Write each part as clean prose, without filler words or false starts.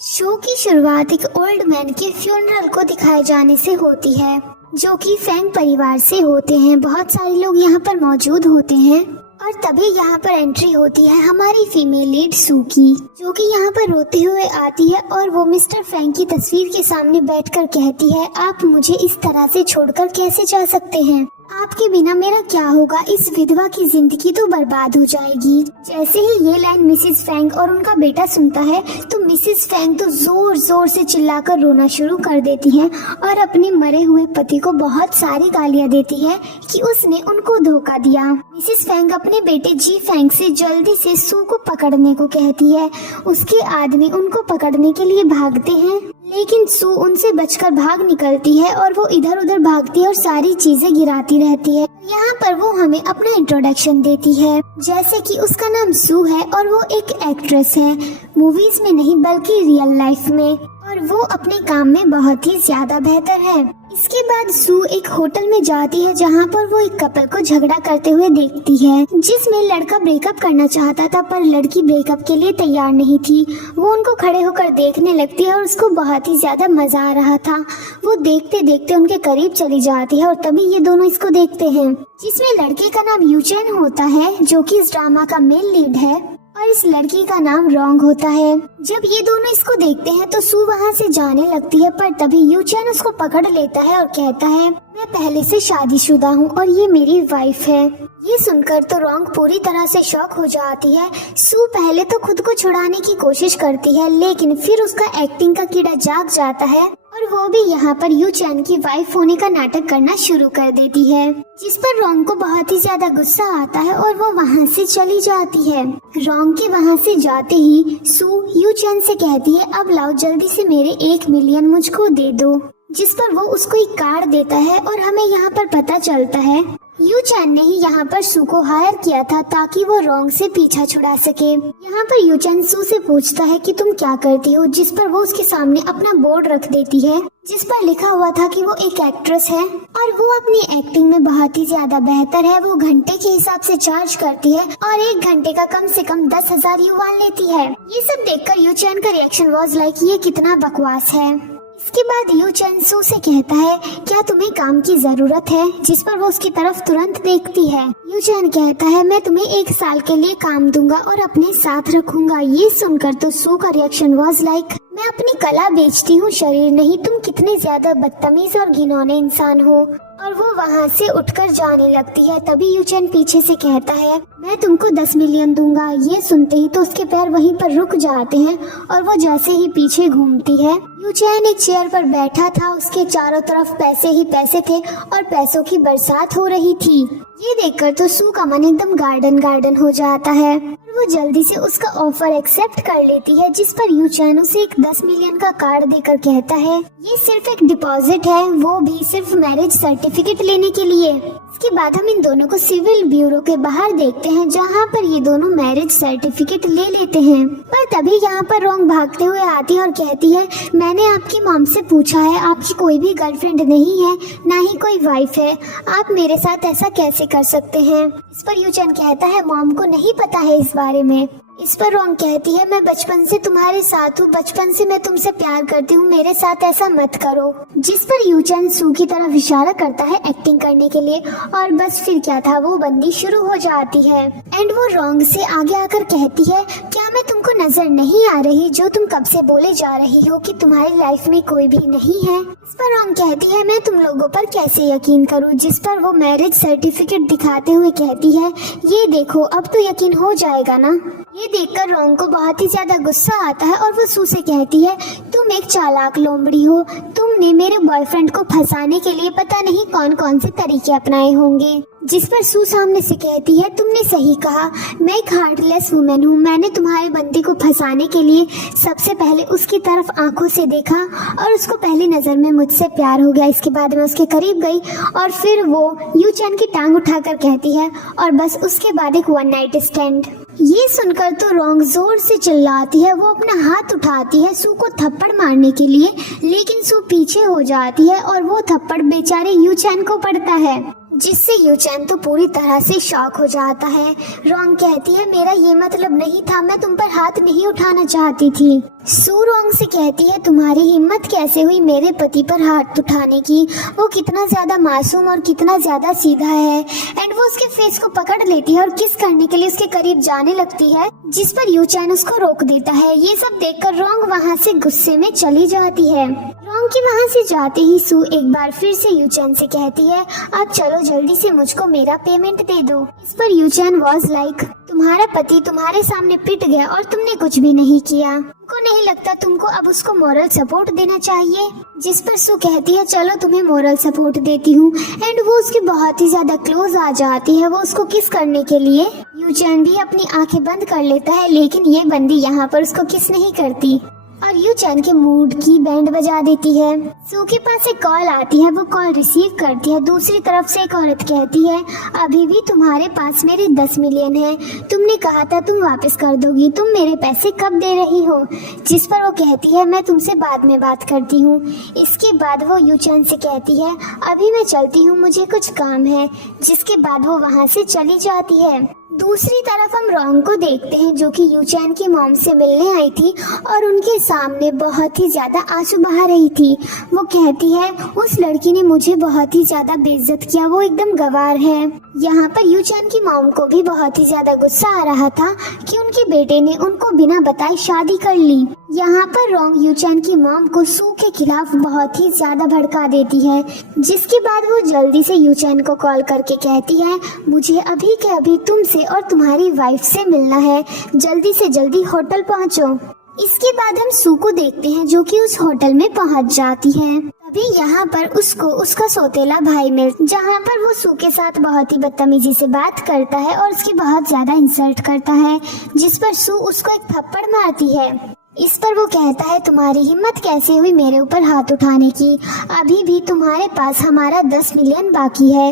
Show की शुरुआत एक ओल्ड मैन के फ्यूनरल को दिखाए जाने से होती है, जो कि फैंग परिवार से होते हैं। बहुत सारे लोग यहाँ पर मौजूद होते हैं और तभी यहाँ पर एंट्री होती है हमारी फीमेल लीड सू की, जो कि यहाँ पर रोते हुए आती है और वो मिस्टर फैंग की तस्वीर के सामने बैठकर कहती है, आप मुझे इस तरह से छोड़कर कैसे जा सकते हैं? आपके बिना मेरा क्या होगा? इस विधवा की जिंदगी तो बर्बाद हो जाएगी। जैसे ही ये लाइन मिसेस फैंग और उनका बेटा सुनता है तो मिसेस फैंग तो जोर जोर से चिल्लाकर रोना शुरू कर देती हैं और अपने मरे हुए पति को बहुत सारी गालियां देती है कि उसने उनको धोखा दिया। मिसेस फैंग अपने बेटे जी फैंग से जल्दी से सू को पकड़ने को कहती है। उसके आदमी उनको पकड़ने के लिए भागते हैं, लेकिन सू उनसे बचकर भाग निकलती है और वो इधर उधर भागती है और सारी चीजें गिराती रहती है। यहाँ पर वो हमें अपना इंट्रोडक्शन देती है, जैसे कि उसका नाम सू है और वो एक एक्ट्रेस है, मूवीज में नहीं बल्कि रियल लाइफ में, और वो अपने काम में बहुत ही ज्यादा बेहतर है। इसके बाद सू एक होटल में जाती है जहाँ पर वो एक कपल को झगड़ा करते हुए देखती है, जिसमें लड़का ब्रेकअप करना चाहता था पर लड़की ब्रेकअप के लिए तैयार नहीं थी। वो उनको खड़े होकर देखने लगती है और उसको बहुत ही ज्यादा मजा आ रहा था। वो देखते देखते उनके करीब चली जाती है और तभी ये दोनों इसको देखते हैं, जिसमें लड़के का नाम यूचेन होता है, जो कि इस ड्रामा का मेन लीड है, और इस लड़की का नाम रोंग होता है। जब ये दोनों इसको देखते हैं तो सू वहाँ से जाने लगती है, पर तभी यूचेन उसको पकड़ लेता है और कहता है, मैं पहले से शादीशुदा हूँ और ये मेरी वाइफ है। ये सुनकर तो रोंग पूरी तरह से शॉक हो जाती है। सू पहले तो खुद को छुड़ाने की कोशिश करती है, लेकिन फिर उसका एक्टिंग का कीड़ा जाग जाता है और वो भी यहाँ पर यूचेन की वाइफ होने का नाटक करना शुरू कर देती है, जिस पर रोंग को बहुत ही ज्यादा गुस्सा आता है और वो वहाँ से चली जाती है। रोंग के वहाँ से जाते ही सू यूचेन से कहती है, अब लाओ जल्दी से मेरे 1 मिलियन मुझको दे दो, जिस पर वो उसको एक कार्ड देता है और हमें यहाँ पर पता चलता है यूचेन ने ही यहाँ पर सू को हायर किया था ताकि वो रोंग से पीछा छुड़ा सके। यहाँ पर यूचेन सू से पूछता है कि तुम क्या करती हो, जिस पर वो उसके सामने अपना बोर्ड रख देती है, जिस पर लिखा हुआ था कि वो एक एक्ट्रेस है और वो अपनी एक्टिंग में बहुत ही ज्यादा बेहतर है। वो घंटे के हिसाब से चार्ज करती है और 1 घंटे का कम से कम 10,000 युआन लेती है। ये सब देखकर यूचेन का रिएक्शन वाज लाइक, ये कितना बकवास है। इसके बाद यूचेन सू से कहता है, क्या तुम्हें काम की जरूरत है? जिस पर वो उसकी तरफ तुरंत देखती है। यूचेन कहता है, मैं तुम्हें 1 साल के लिए काम दूंगा और अपने साथ रखूंगा। ये सुनकर तो सू का रिएक्शन वाज लाइक, मैं अपनी कला बेचती हूँ, शरीर नहीं। तुम कितने ज्यादा बदतमीज और घिनौने इंसान हो। और वो वहाँ से उठकर जाने लगती है। तभी यूचेन पीछे से कहता है, मैं तुमको 10 मिलियन दूंगा। ये सुनते ही तो उसके पैर वहीं पर रुक जाते हैं और वो जैसे ही पीछे घूमती है, यूचेन एक चेयर पर बैठा था, उसके चारों तरफ पैसे ही पैसे थे और पैसों की बरसात हो रही थी। ये देखकर तो सू का मन एकदम गार्डन गार्डन हो जाता है। वो जल्दी से उसका ऑफर एक्सेप्ट कर लेती है, जिस पर यूचेन उसे एक 10 मिलियन का कार्ड देकर कहता है, ये सिर्फ एक डिपॉजिट है, वो भी सिर्फ मैरिज सर्टिफिकेट लेने के लिए। इसके बाद हम इन दोनों को सिविल ब्यूरो के बाहर देखते हैं, जहाँ पर ये दोनों मैरिज सर्टिफिकेट ले लेते हैं। पर तभी यहाँ पर रोंग भागते हुए आती है और कहती है, मैंने आपकी मॉम से पूछा है, आपकी कोई भी गर्लफ्रेंड नहीं है, ना ही कोई वाइफ है, आप मेरे साथ ऐसा कैसे कर सकते हैं? इस पर यूचेन कहता है, मॉम को नहीं पता है इस बारे में। इस पर रोंग कहती है, मैं बचपन से तुम्हारे साथ हूँ, बचपन से मैं तुमसे प्यार करती हूँ, मेरे साथ ऐसा मत करो। जिस पर यूचेन सू की तरफ इशारा करता है एक्टिंग करने के लिए और बस फिर क्या था, वो बंदी शुरू हो जाती है। एंड वो रोंग से आगे आकर कहती है, क्या मैं तुमको नजर नहीं आ रही जो तुम कब से बोले जा रही हो कि तुम्हारी लाइफ में कोई भी नहीं है? इस पर रोंग कहती है, मैं तुम लोगों पर कैसे यकीन करूँ? जिस पर वो मैरिज सर्टिफिकेट दिखाते हुए कहती है, ये देखो अब तो यकीन हो जाएगा ना? ये देखकर रोंग को बहुत ही ज्यादा गुस्सा आता है और वो सू से कहती है, तुम एक चालाक लोमड़ी हो, तुमने मेरे बॉयफ्रेंड को फंसाने के लिए पता नहीं कौन कौन से तरीके अपनाए होंगे। जिस पर सू सामने से कहती है, तुमने सही कहा, मैं एक हार्टलेस वुमेन हूँ, मैंने तुम्हारे बंदी को फंसाने के लिए सबसे पहले उसकी तरफ आंखों से देखा और उसको पहली नजर में मुझसे प्यार हो गया। इसके बाद मैं उसके करीब गई और फिर वो यूचेन की टांग उठाकर कहती है, और बस उसके बाद एक 1 नाइट स्टैंड। ये सुनकर तो रोंग जोर से चिल्लाती है, वो अपना हाथ उठाती है सू को थप्पड़ मारने के लिए, लेकिन सू पीछे हो जाती है और वो थप्पड़ बेचारे यूचेन को पड़ता है। जिससे यूचैन तो पूरी तरह से शॉक हो जाता है। रोंग कहती है मेरा ये मतलब नहीं था, मैं तुम पर हाथ नहीं उठाना चाहती थी। सू रोंग से कहती है तुम्हारी हिम्मत कैसे हुई मेरे पति पर हाथ उठाने की, वो कितना ज्यादा मासूम और कितना ज्यादा सीधा है। एंड वो उसके फेस को पकड़ लेती है और किस करने के लिए उसके करीब जाने लगती है, जिस पर यूचैन उसको रोक देता है। ये सब देखकर रोंग वहाँ से गुस्से में चली जाती है। रोंग के वहाँ से जाते ही सू एक बार फिर से यूचैन से कहती है अब चलो जल्दी से मुझको मेरा पेमेंट दे दो। इस पर यूचैन वाज लाइक तुम्हारा पति तुम्हारे सामने पिट गया और तुमने कुछ भी नहीं किया, को नहीं लगता तुमको अब उसको मोरल सपोर्ट देना चाहिए। जिस पर सू कहती है चलो तुम्हें मोरल सपोर्ट देती हूँ। एंड वो उसके बहुत ही ज्यादा क्लोज आ जाती है, वो उसको किस करने के लिए। यूचैन भी अपनी आंखें बंद कर लेता है, लेकिन ये बंदी यहाँ पर उसको किस नहीं करती और यूचैन के मूड की बैंड बजा देती है। सू के पास एक कॉल आती है, वो कॉल रिसीव करती है। दूसरी तरफ से एक औरत कहती है अभी भी तुम्हारे पास मेरे 10 मिलियन है, तुमने कहा था तुम वापस कर दोगी, तुम मेरे पैसे कब दे रही हो। जिस पर वो कहती है मैं तुमसे बाद में बात करती हूँ। इसके बाद वो यूचैन से कहती है अभी मैं चलती हूँ, मुझे कुछ काम है। जिसके बाद वो वहाँ से चली जाती है। दूसरी तरफ हम रोंग को देखते हैं जो कि यूचैन की मॉम से मिलने आई थी और उनके सामने बहुत ही ज्यादा आंसू बहा रही थी। वो कहती है उस लड़की ने मुझे बहुत ही ज्यादा बेइज्जत किया, वो एकदम गवार है। यहाँ पर यूचैन की मॉम को भी बहुत ही ज्यादा गुस्सा आ रहा था कि उनके बेटे ने उनको बिना बताए शादी कर ली। यहाँ पर रोंग यूचैन की मॉम को सू के खिलाफ बहुत ही ज्यादा भड़का देती है। जिसके बाद वो जल्दी से यूचैन को कॉल करके कहती है मुझे अभी के अभी तुमसे और तुम्हारी वाइफ से मिलना है, जल्दी से जल्दी होटल पहुँचो। इसके बाद हम सू को देखते हैं जो कि उस होटल में पहुँच जाती है। तभी यहाँ पर उसको उसका सौतेला भाई मिल, जहाँ पर वो सू के साथ बहुत ही बदतमीजी से बात करता है और उसकी बहुत ज्यादा इंसल्ट करता है। जिस पर सू उसको एक थप्पड़ मारती है। इस पर वो कहता है तुम्हारी हिम्मत कैसे हुई मेरे ऊपर हाथ उठाने की, अभी भी तुम्हारे पास हमारा 10 मिलियन बाकी है,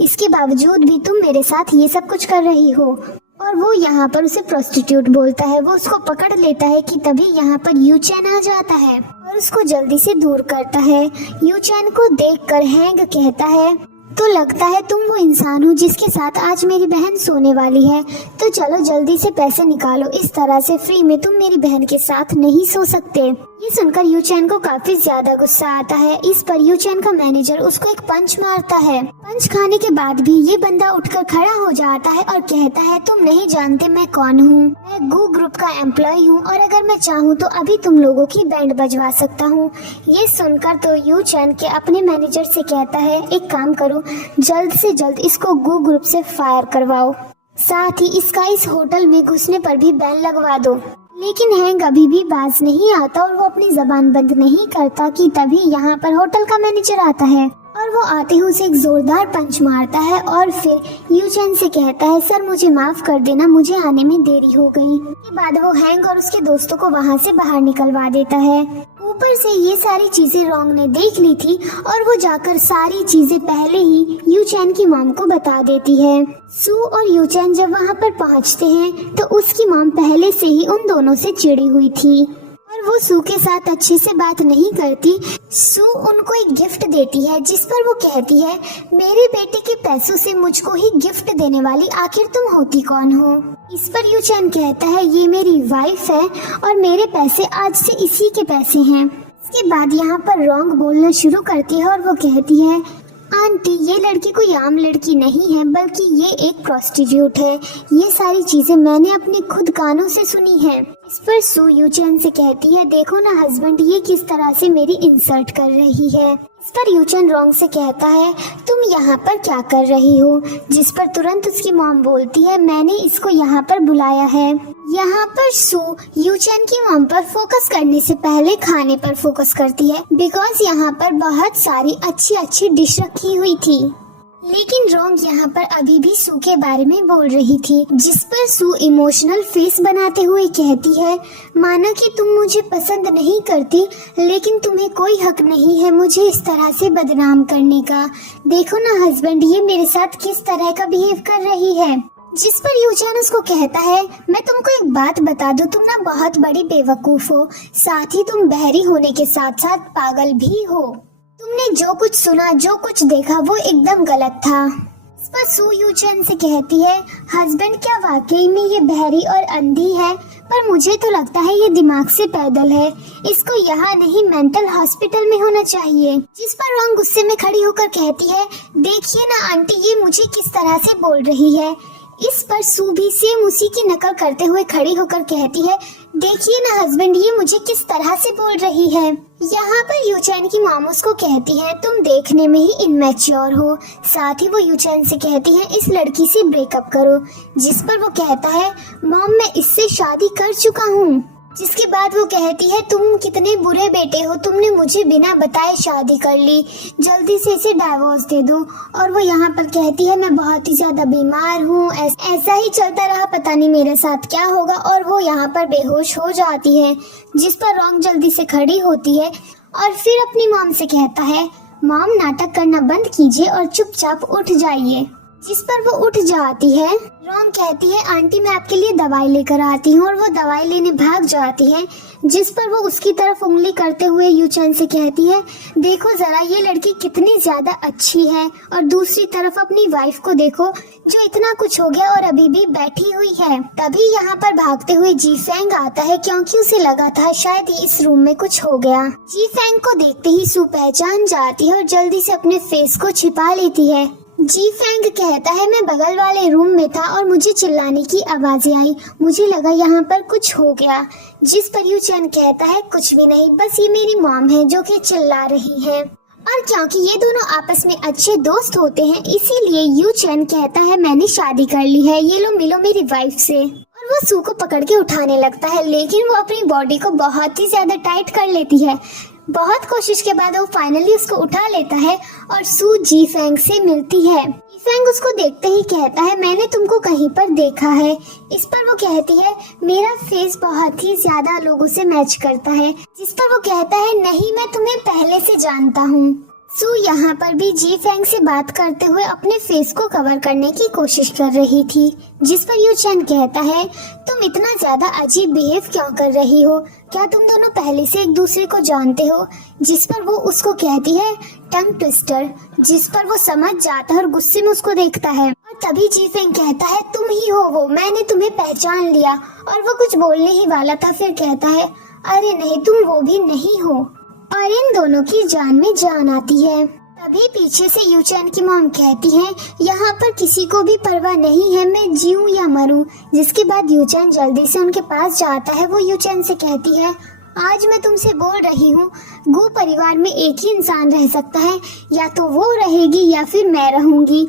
इसके बावजूद भी तुम मेरे साथ ये सब कुछ कर रही हो। और वो यहाँ पर उसे प्रोस्टिट्यूट बोलता है। वो उसको पकड़ लेता है कि तभी यहाँ पर यूचैन आ जाता है और उसको जल्दी से दूर करता है। यूचैन को देखकर हैंग कहता है तो लगता है तुम वो इंसान हो जिसके साथ आज मेरी बहन सोने वाली है, तो चलो जल्दी से पैसे निकालो, इस तरह से फ्री में तुम मेरी बहन के साथ नहीं सो सकते। ये सुनकर यूचैन को काफी ज्यादा गुस्सा आता है। इस पर यूचैन का मैनेजर उसको एक पंच मारता है। पंच खाने के बाद भी ये बंदा उठकर खड़ा हो जाता है और कहता है तुम नहीं जानते मैं कौन हूँ, मैं गू ग्रुप का एम्प्लॉय हूँ और अगर मैं चाहूँ तो अभी तुम लोगों की बैंड बजवा सकता हूँ। ये सुनकर तो यूचैन के अपने मैनेजर से कहता है एक काम करो, जल्द से जल्द इसको गू ग्रुप से फायर करवाओ, साथ ही इसका इस होटल में घुसने पर भी बैन लगवा दो। लेकिन हैंग अभी भी बाज नहीं आता और वो अपनी जबान बंद नहीं करता कि तभी यहाँ पर होटल का मैनेजर आता है और वो आते ही उसे एक जोरदार पंच मारता है और फिर यूचैन से कहता है सर मुझे माफ कर देना, मुझे आने में देरी हो गई। इसके बाद वो हैंग और उसके दोस्तों को वहाँ से बाहर निकलवा देता है। ऊपर से ये सारी चीजें रोंग ने देख ली थी और वो जाकर सारी चीजें पहले ही यूचैन की मॉम को बता देती है। सू और यूचैन जब वहाँ पर पहुँचते हैं तो उसकी मॉम पहले से ही उन दोनों से चिड़ी हुई थी और वो सू के साथ अच्छे से बात नहीं करती। सू उनको एक गिफ्ट देती है जिस पर वो कहती है मेरे बेटे के पैसों से मुझको ही गिफ्ट देने वाली आखिर तुम होती कौन हो। इस पर यूचैन कहता है ये मेरी वाइफ है और मेरे पैसे आज से इसी के पैसे हैं। इसके बाद यहाँ पर रोंग बोलना शुरू करती है और वो कहती है आंटी ये लड़की कोई आम लड़की नहीं है बल्कि ये एक प्रोस्टिट्यूट है, ये सारी चीजें मैंने अपने खुद कानों से सुनी है। इस पर सू यूचैन से कहती है देखो ना हस्बैंड ये किस तरह से मेरी इंसल्ट कर रही है। इस पर यूचैन रोंग से कहता है तुम यहाँ पर क्या कर रही हो, जिस पर तुरंत उसकी मॉम बोलती है मैंने इसको यहाँ पर बुलाया है। यहाँ पर सू यूचैन की मॉम पर फोकस करने से पहले खाने पर फोकस करती है बिकॉज यहाँ पर बहुत सारी अच्छी अच्छी डिश रखी हुई थी। लेकिन रोंग यहाँ पर अभी भी सू के बारे में बोल रही थी, जिस पर सू इमोशनल फेस बनाते हुए कहती है माना कि तुम मुझे पसंद नहीं करती लेकिन तुम्हें कोई हक नहीं है मुझे इस तरह से बदनाम करने का। देखो ना हस्बैंड ये मेरे साथ किस तरह का बिहेव कर रही है। जिस पर यूचैन उसको कहता है मैं तुमको एक बात बता दूं, तुम ना बहुत बड़ी बेवकूफ हो, साथ ही तुम बहरी होने के साथ साथ पागल भी हो। तुमने जो कुछ सुना, जो कुछ देखा वो एकदम गलत था। इस पर सू यूचेन से कहती है, हस्बैंड क्या वाकई में ये बहरी और अंधी है? पर मुझे तो लगता है ये दिमाग से पैदल है, इसको यहाँ नहीं मेंटल हॉस्पिटल में होना चाहिए। जिस पर रोंग गुस्से में खड़ी होकर कहती है, देखिए ना आंटी, ये मुझे किस तरह से बोल रही है। इस पर सू भी सेम उसी की नकल करते हुए खड़ी होकर कहती है, देखिए ना हस्बैंड, ये मुझे किस तरह से बोल रही है। यहाँ पर यूचैन की मॉम उसको कहती है, तुम देखने में ही इनमैच्योर हो। साथ ही वो यूचैन से कहती है, इस लड़की से ब्रेकअप करो। जिस पर वो कहता है, मॉम मैं इससे शादी कर चुका हूँ। जिसके बाद वो कहती है, तुम कितने बुरे बेटे हो, तुमने मुझे बिना बताए शादी कर ली, जल्दी से इसे डाइवोर्स दे दो। और वो यहाँ पर कहती है, मैं बहुत ही ज्यादा बीमार हूँ, ऐसा ही चलता रहा, पता नहीं मेरे साथ क्या होगा। और वो यहाँ पर बेहोश हो जाती है। जिस पर रोंग जल्दी से खड़ी होती है और फिर अपनी मॉम से कहता है, मॉम नाटक करना बंद कीजिए और चुपचाप उठ जाइए। जिस पर वो उठ जाती है। रोंग कहती है, आंटी मैं आपके लिए दवाई लेकर आती हूँ, और वो दवाई लेने भाग जाती है। जिस पर वो उसकी तरफ उंगली करते हुए यूचैन से कहती है, देखो जरा ये लड़की कितनी ज्यादा अच्छी है, और दूसरी तरफ अपनी वाइफ को देखो जो इतना कुछ हो गया और अभी भी बैठी हुई है। तभी यहाँ पर भागते हुए जी फेंग आता है, क्योंकि उसे लगा था शायद ही इस रूम में कुछ हो गया। जी फेंग को देखते ही सू पहचान जाती है और जल्दी से अपने फेस को छिपा लेती है। जी फेंग कहता है, मैं बगल वाले रूम में था और मुझे चिल्लाने की आवाजें आई, मुझे लगा यहाँ पर कुछ हो गया। जिस पर यूचैन कहता है, कुछ भी नहीं, बस ये मेरी मॉम है जो कि चिल्ला रही है। और क्योंकि ये दोनों आपस में अच्छे दोस्त होते हैं, इसीलिए यूचैन कहता है, मैंने शादी कर ली है, ये लो मिलो मेरी वाइफ से। और वो सू को पकड़ के उठाने लगता है, लेकिन वो अपनी बॉडी को बहुत ही ज्यादा टाइट कर लेती है। बहुत कोशिश के बाद वो फाइनली उसको उठा लेता है और सू जी फेंग से मिलती है। जी फेंग उसको देखते ही कहता है, मैंने तुमको कहीं पर देखा है। इस पर वो कहती है, मेरा फेस बहुत ही ज्यादा लोगों से मैच करता है। जिस पर वो कहता है, नहीं मैं तुम्हें पहले से जानता हूँ। सू यहाँ पर भी जी फेंग से बात करते हुए अपने फेस को कवर करने की कोशिश कर रही थी। जिस पर यूचैन कहता है, तुम इतना ज्यादा अजीब बिहेव क्यों कर रही हो, क्या तुम दोनों पहले से एक दूसरे को जानते हो। जिस पर वो उसको कहती है, टंग ट्विस्टर। जिस पर वो समझ जाता है और गुस्से में उसको देखता है। और तभी जी फेंग कहता है, तुम ही हो वो, मैंने तुम्हें पहचान लिया। और वो कुछ बोलने ही वाला था, फिर कहता है, अरे नहीं तुम वो भी नहीं हो। और इन दोनों की जान में जान आती है। तभी पीछे से यूचैन की मॉम कहती है, यहाँ पर किसी को भी परवाह नहीं है, मैं जीऊं या मरूं। जिसके बाद यूचैन जल्दी से उनके पास जाता है। वो यूचैन से कहती है, आज मैं तुमसे बोल रही हूँ, गो परिवार में एक ही इंसान रह सकता है, या तो वो रहेगी या फिर मैं रहूंगी।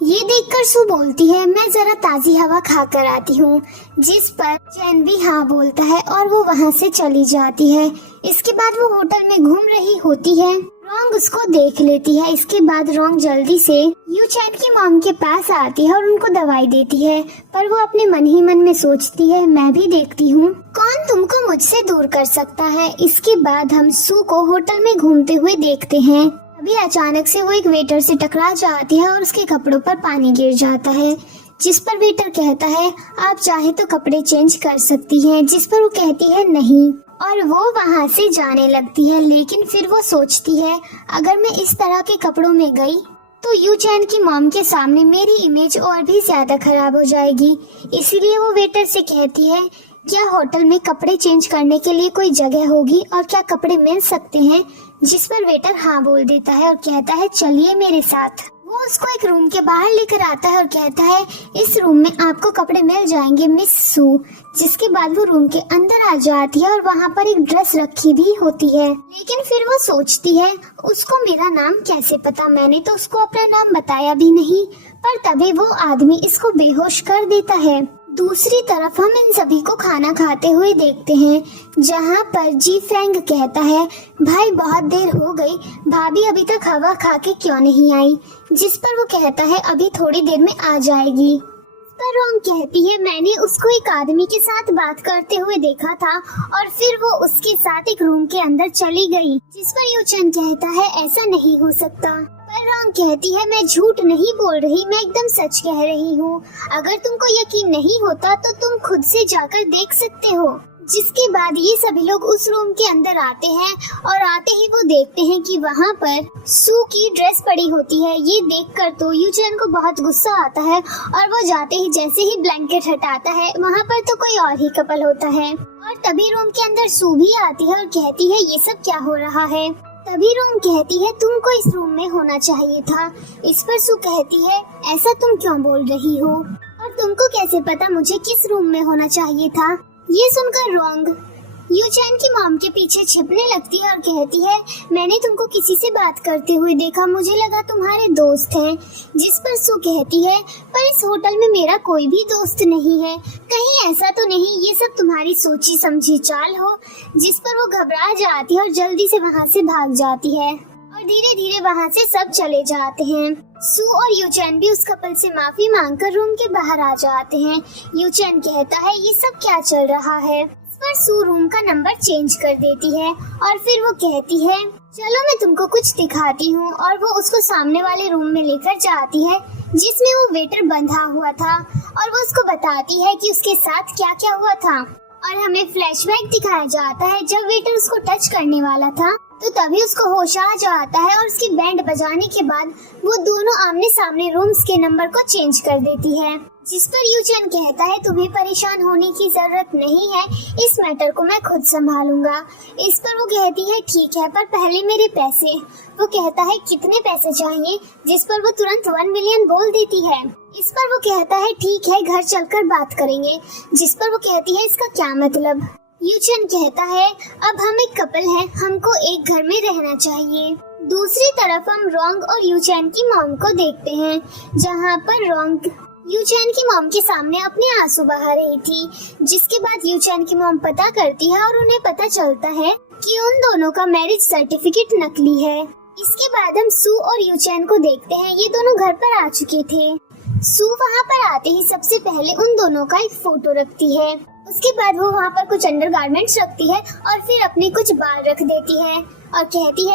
ये देखकर सू बोलती है, मैं जरा ताजी हवा खा कर आती हूँ। जिस पर चैन भी हाँ बोलता है और वो वहाँ से चली जाती है। इसके बाद वो होटल में घूम रही होती है। रोंग उसको देख लेती है। इसके बाद रोंग जल्दी से यूचैन की मॉम के पास आती है और उनको दवाई देती है। पर वो अपने मन ही मन में सोचती है, मैं भी देखती हूँ कौन तुमको मुझसे दूर कर सकता है। इसके बाद हम सू को होटल में घूमते हुए देखते हैं। अभी अचानक से वो एक वेटर से टकरा जाती है और उसके कपड़ों पर पानी गिर जाता है। जिस पर वेटर कहता है, आप चाहे तो कपड़े चेंज कर सकती हैं। जिस पर वो कहती है नहीं, और वो वहाँ से जाने लगती है। लेकिन फिर वो सोचती है, अगर मैं इस तरह के कपड़ों में गई तो यूचैन की मॉम के सामने मेरी इमेज और भी ज्यादा खराब हो जाएगी। इसीलिए वो वेटर से कहती है, क्या होटल में कपड़े चेंज करने के लिए कोई जगह होगी और क्या कपड़े मिल सकते हैं। जिस पर वेटर हाँ बोल देता है और कहता है, चलिए मेरे साथ। वो उसको एक रूम के बाहर लेकर आता है और कहता है, इस रूम में आपको कपड़े मिल जाएंगे मिस सू। जिसके बाद वो रूम के अंदर आ जाती है और वहाँ पर एक ड्रेस रखी भी होती है। लेकिन फिर वो सोचती है, उसको मेरा नाम कैसे पता, मैंने तो उसको अपना नाम बताया भी नहीं। पर तभी वो आदमी इसको बेहोश कर देता है। दूसरी तरफ हम इन सभी को खाना खाते हुए देखते हैं, जहाँ पर जी फेंग कहता है, भाई बहुत देर हो गई, भाभी अभी तक हवा खा के क्यों नहीं आई। जिस पर वो कहता है, अभी थोड़ी देर में आ जाएगी। पर रोंग कहती है, मैंने उसको एक आदमी के साथ बात करते हुए देखा था और फिर वो उसके साथ एक रूम के अंदर चली गई। जिस पर यूचैन कहता है, ऐसा नहीं हो सकता। पर रोंग कहती है, मैं झूठ नहीं बोल रही, मैं एकदम सच कह रही हूँ। अगर तुमको यकीन नहीं होता तो तुम खुद से जाकर देख सकते हो। जिसके बाद ये सभी लोग उस रूम के अंदर आते हैं और आते ही वो देखते हैं कि वहाँ पर सू की ड्रेस पड़ी होती है। ये देखकर तो यूचैन को बहुत गुस्सा आता है और वो जाते ही जैसे ही ब्लैंकेट हटाता है वहाँ पर तो कोई और ही कपल होता है। और तभी रूम के अंदर सू भी आती है और कहती है ये सब क्या हो रहा है। तभी रूम कहती है तुमको इस रूम में होना चाहिए था। इस पर सू कहती है ऐसा तुम क्यों बोल रही हो और तुमको कैसे पता मुझे किस रूम में होना चाहिए था। ये सुनकर रोंग यूचैन की मॉम के पीछे छिपने लगती है और कहती है मैंने तुमको किसी से बात करते हुए देखा, मुझे लगा तुम्हारे दोस्त हैं। जिस पर सू कहती है पर इस होटल में मेरा कोई भी दोस्त नहीं है, कहीं ऐसा तो नहीं ये सब तुम्हारी सोची समझी चाल हो। जिस पर वो घबरा जाती है और जल्दी से वहाँ से भाग जाती है और धीरे धीरे वहाँ से सब चले जाते हैं। सू और यूचैन भी उस कपल से माफी मांगकर रूम के बाहर आ जाते हैं। यूचैन कहता है ये सब क्या चल रहा है। इस पर सू रूम का नंबर चेंज कर देती है और फिर वो कहती है चलो मैं तुमको कुछ दिखाती हूँ, और वो उसको सामने वाले रूम में लेकर जाती है जिसमें वो वेटर बंधा हुआ था और वो उसको बताती है कि उसके साथ क्या क्या हुआ था। और हमें फ्लैशबैक दिखाया जाता है जब वेटर उसको टच करने वाला था तो तभी उसको होश आ जाता है और उसकी बैंड बजाने के बाद वो दोनों आमने सामने रूम्स के नंबर को चेंज कर देती है। जिस पर यूचैन कहता है तुम्हें परेशान होने की जरूरत नहीं है, इस मैटर को मैं खुद संभालूंगा। इस पर वो कहती है ठीक है पर पहले मेरे पैसे। वो कहता है कितने पैसे चाहिए, जिस पर वो तुरंत 1 मिलियन बोल देती है। इस पर वो कहता है ठीक है घर चलकर बात करेंगे। जिस पर वो कहती है इसका क्या मतलब। यूचैन कहता है अब हम एक कपल हैं, हमको एक घर में रहना चाहिए। दूसरी तरफ हम रोंग और यूचैन की मॉम को देखते हैं जहाँ पर रोंग यूचैन की मॉम के सामने अपने आंसू बहा रही थी। जिसके बाद यूचैन की मॉम पता करती है और उन्हें पता चलता है कि उन दोनों का मैरिज सर्टिफिकेट नकली है। इसके बाद हम सू और यूचैन को देखते हैं, ये दोनों घर पर आ चुके थे। सू वहाँ पर आते ही सबसे पहले उन दोनों का एक फोटो रखती है। उसके बाद वो वहाँ पर कुछ अंडरगारमेंट्स रखती है और फिर अपने कुछ बाल रख देती है और कहती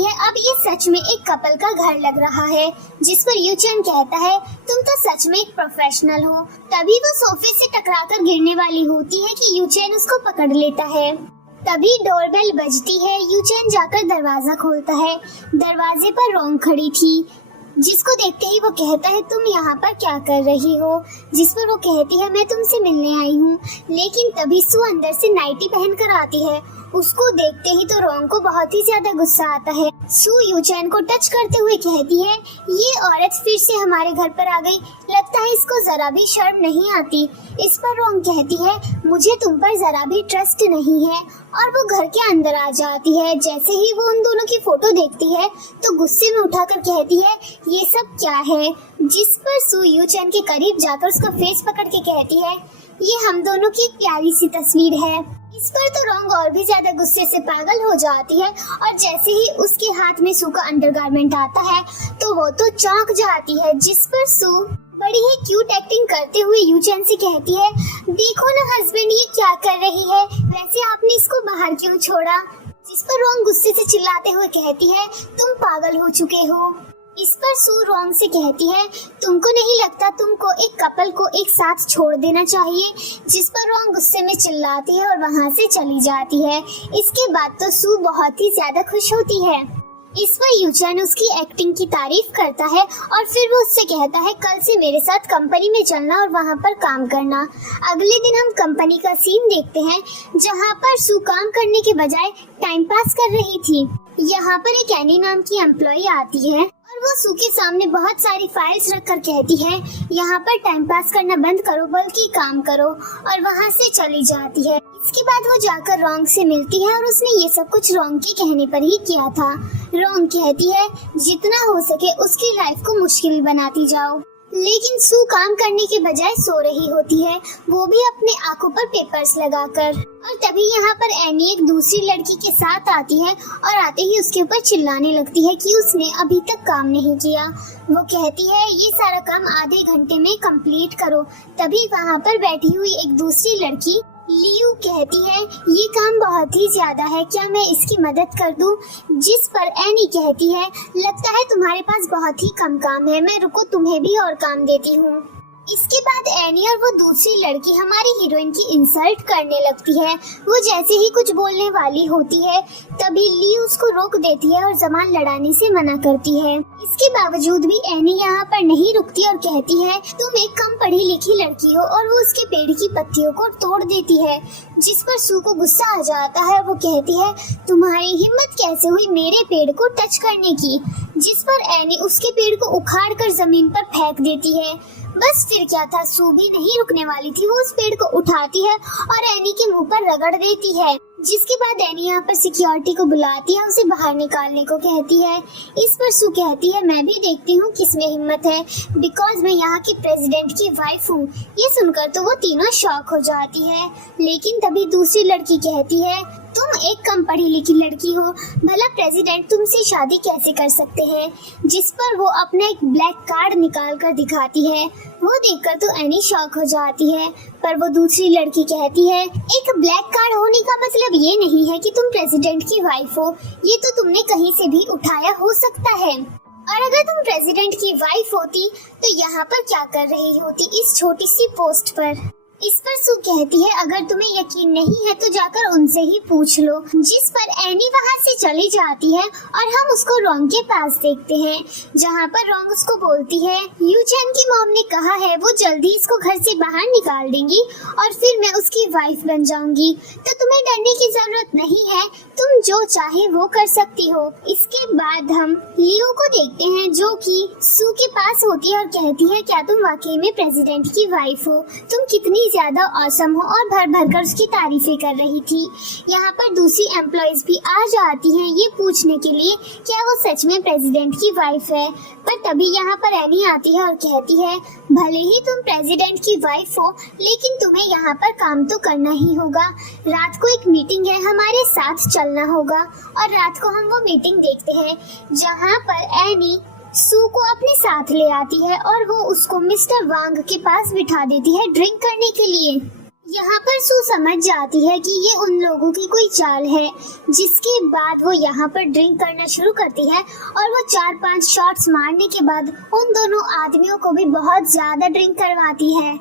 है अब ये सच में एक कपल का घर लग रहा है। जिस पर यूचैन कहता है तुम तो सच में एक प्रोफेशनल हो। तभी वो सोफे से टकराकर गिरने वाली होती है कि यूचैन उसको पकड़ लेता है। तभी डोरबेल बजती है। यूचैन जाकर दरवाजा खोलता है। दरवाजे पर रोंग खड़ी थी, जिसको देखते ही वो कहता है तुम यहाँ पर क्या कर रही हो। जिस पर वो कहती है मैं तुमसे मिलने आई हूँ। लेकिन तभी सू अंदर से नाइटी पहनकर आती है। उसको देखते ही तो रोंग को बहुत ही ज्यादा गुस्सा आता है। सू यूचैन को टच करते हुए कहती है ये औरत फिर से हमारे घर पर आ गई, लगता है इसको जरा भी शर्म नहीं आती। इस पर रोंग कहती है मुझे तुम पर जरा भी ट्रस्ट नहीं है और वो घर के अंदर आ जाती है। जैसे ही वो उन दोनों की फोटो देखती है तो गुस्से में उठाकर कहती है ये सब क्या है। जिस पर सू यूचैन के करीब जाकर उसका फेस पकड़ के कहती है ये हम दोनों की एक प्यारी सी तस्वीर है। इस पर तो रोंग और भी ज्यादा गुस्से से पागल हो जाती है और जैसे ही उसके हाथ में सू का अंडरगारमेंट आता है तो वो तो चौंक जाती है। जिस पर सू बड़ी ही क्यूट एक्टिंग करते हुए यूचैन से कहती है देखो ना हस्बैंड ये क्या कर रही है, वैसे आपने इसको बाहर क्यों छोड़ा। जिस पर रोंग गुस्से से चिल्लाते हुए कहती है तुम पागल हो चुके हो। इस पर सू रोंग से कहती है तुमको नहीं लगता तुमको एक कपल को एक साथ छोड़ देना चाहिए। जिस पर रोंग गुस्से में चिल्लाती है और वहाँ से चली जाती है। इसके बाद तो सू बहुत ही ज्यादा खुश होती है। इस पर यूचैन उसकी एक्टिंग की तारीफ करता है और फिर वो उससे कहता है कल से मेरे साथ कंपनी में चलना और वहाँ पर काम करना। अगले दिन हम कंपनी का सीन देखते हैं जहाँ पर सू काम करने के बजाय टाइम पास कर रही थी। यहाँ पर एक एनी नाम की एम्प्लॉय आती है और वो सू के सामने बहुत सारी फाइल्स रखकर कहती है यहाँ पर टाइम पास करना बंद करो बल्कि काम करो, और वहाँ से चली जाती है। इसके बाद वो जाकर रोंग से मिलती है और उसने ये सब कुछ रोंग के कहने पर ही किया था। रोंग कहती है जितना हो सके उसकी लाइफ को मुश्किल बनाती जाओ। लेकिन सू काम करने के बजाय सो रही होती है, वो भी अपने आंखों पर पेपर्स लगाकर। और तभी यहाँ पर एनी एक दूसरी लड़की के साथ आती है और आते ही उसके ऊपर चिल्लाने लगती है कि उसने अभी तक काम नहीं किया। वो कहती है ये सारा काम आधे घंटे में कंप्लीट करो। तभी वहाँ पर बैठी हुई एक दूसरी लड़की लियू कहती है ये काम बहुत ही ज्यादा है, क्या मैं इसकी मदद कर दूं। जिस पर एनी कहती है लगता है तुम्हारे पास बहुत ही कम काम है, मैं रुको तुम्हें भी और काम देती हूँ। इसके बाद एनी और वो दूसरी लड़की हमारी हीरोइन की इंसल्ट करने लगती है। वो जैसे ही कुछ बोलने वाली होती है तभी ली उसको रोक देती है और जबान लड़ाने से मना करती है। इसके बावजूद भी एनी यहाँ पर नहीं रुकती और कहती है तुम एक कम पढ़ी लिखी लड़की हो, और वो उसके पेड़ की पत्तियों को तोड़ देती है, जिस पर सू को गुस्सा आ जाता है। वो कहती है तुम्हारी हिम्मत कैसे हुई मेरे पेड़ को टच करने की, जिस पर एनी उसके पेड़ को उखाड़ कर जमीन पर फेंक देती है। बस फिर क्या था, सू भी नहीं रुकने वाली थी। वो उस पेड़ को उठाती है और एनी के मुंह पर रगड़ देती है, जिसके बाद एनी यहाँ पर सिक्योरिटी को बुलाती है, उसे बाहर निकालने को कहती है। इस पर सू कहती है मैं भी देखती हूँ किसमें हिम्मत है, बिकॉज मैं यहाँ की प्रेसिडेंट की वाइफ हूँ। ये सुनकर तो वो तीनों शॉक हो जाती है, लेकिन तभी दूसरी लड़की कहती है तुम एक कम पढ़ी लिखी लड़की हो, भला प्रेसिडेंट तुमसे शादी कैसे कर सकते हैं, जिस पर वो अपना एक ब्लैक कार्ड निकाल कर दिखाती है। वो देखकर तो एनी शॉक हो जाती है, पर वो दूसरी लड़की कहती है एक ब्लैक कार्ड होने का मतलब ये नहीं है कि तुम प्रेसिडेंट की वाइफ हो, ये तो तुमने कहीं से भी उठाया हो सकता है। और अगर तुम प्रेसिडेंट की वाइफ होती तो यहाँ पर क्या कर रही होती इस छोटी सी पोस्ट पर। इस पर सू कहती है अगर तुम्हें यकीन नहीं है तो जाकर उनसे ही पूछ लो, जिस पर एनी वहाँ से चली जाती है और हम उसको रोंग के पास देखते हैं, जहाँ पर रोंग उसको बोलती है यू चैन की मॉम ने कहा है वो जल्दी इसको घर से बाहर निकाल देंगी और फिर मैं उसकी वाइफ बन जाऊंगी, तो तुम्हें डरने की जरूरत नहीं है, तुम जो चाहे वो कर सकती हो। इसके बाद हम लियो को देखते हैं जो कि सू के पास होती है और कहती है क्या तुम वाकई में प्रेसिडेंट की वाइफ हो, तुम कितनी ज्यादा औसम हो, और भर भर कर उसकी तारीफें कर रही थी। यहाँ पर दूसरी एम्प्लॉइज भी आ जाती हैं ये पूछने के लिए क्या वो सच में प्रेसिडेंट की वाइफ है, पर तभी यहाँ पर एनी आती है और कहती है भले ही तुम प्रेसिडेंट की वाइफ हो लेकिन तुम्हें यहाँ पर काम तो करना ही होगा, रात को एक मीटिंग है, हमारे साथ चलना होगा। और रात को हम वो मीटिंग देखते हैं जहाँ पर एनी सू को अपने साथ ले आती है और वो उसको मिस्टर वांग के पास बिठा देती है ड्रिंक करने के लिए। यहाँ पर सू समझ जाती है कि ये उन लोगों की कोई चाल है, जिसके बाद वो यहाँ पर ड्रिंक करना शुरू करती है और वो 4-5 शॉट्स मारने के बाद उन दोनों आदमियों को भी बहुत ज्यादा ड्रिंक करवाती है,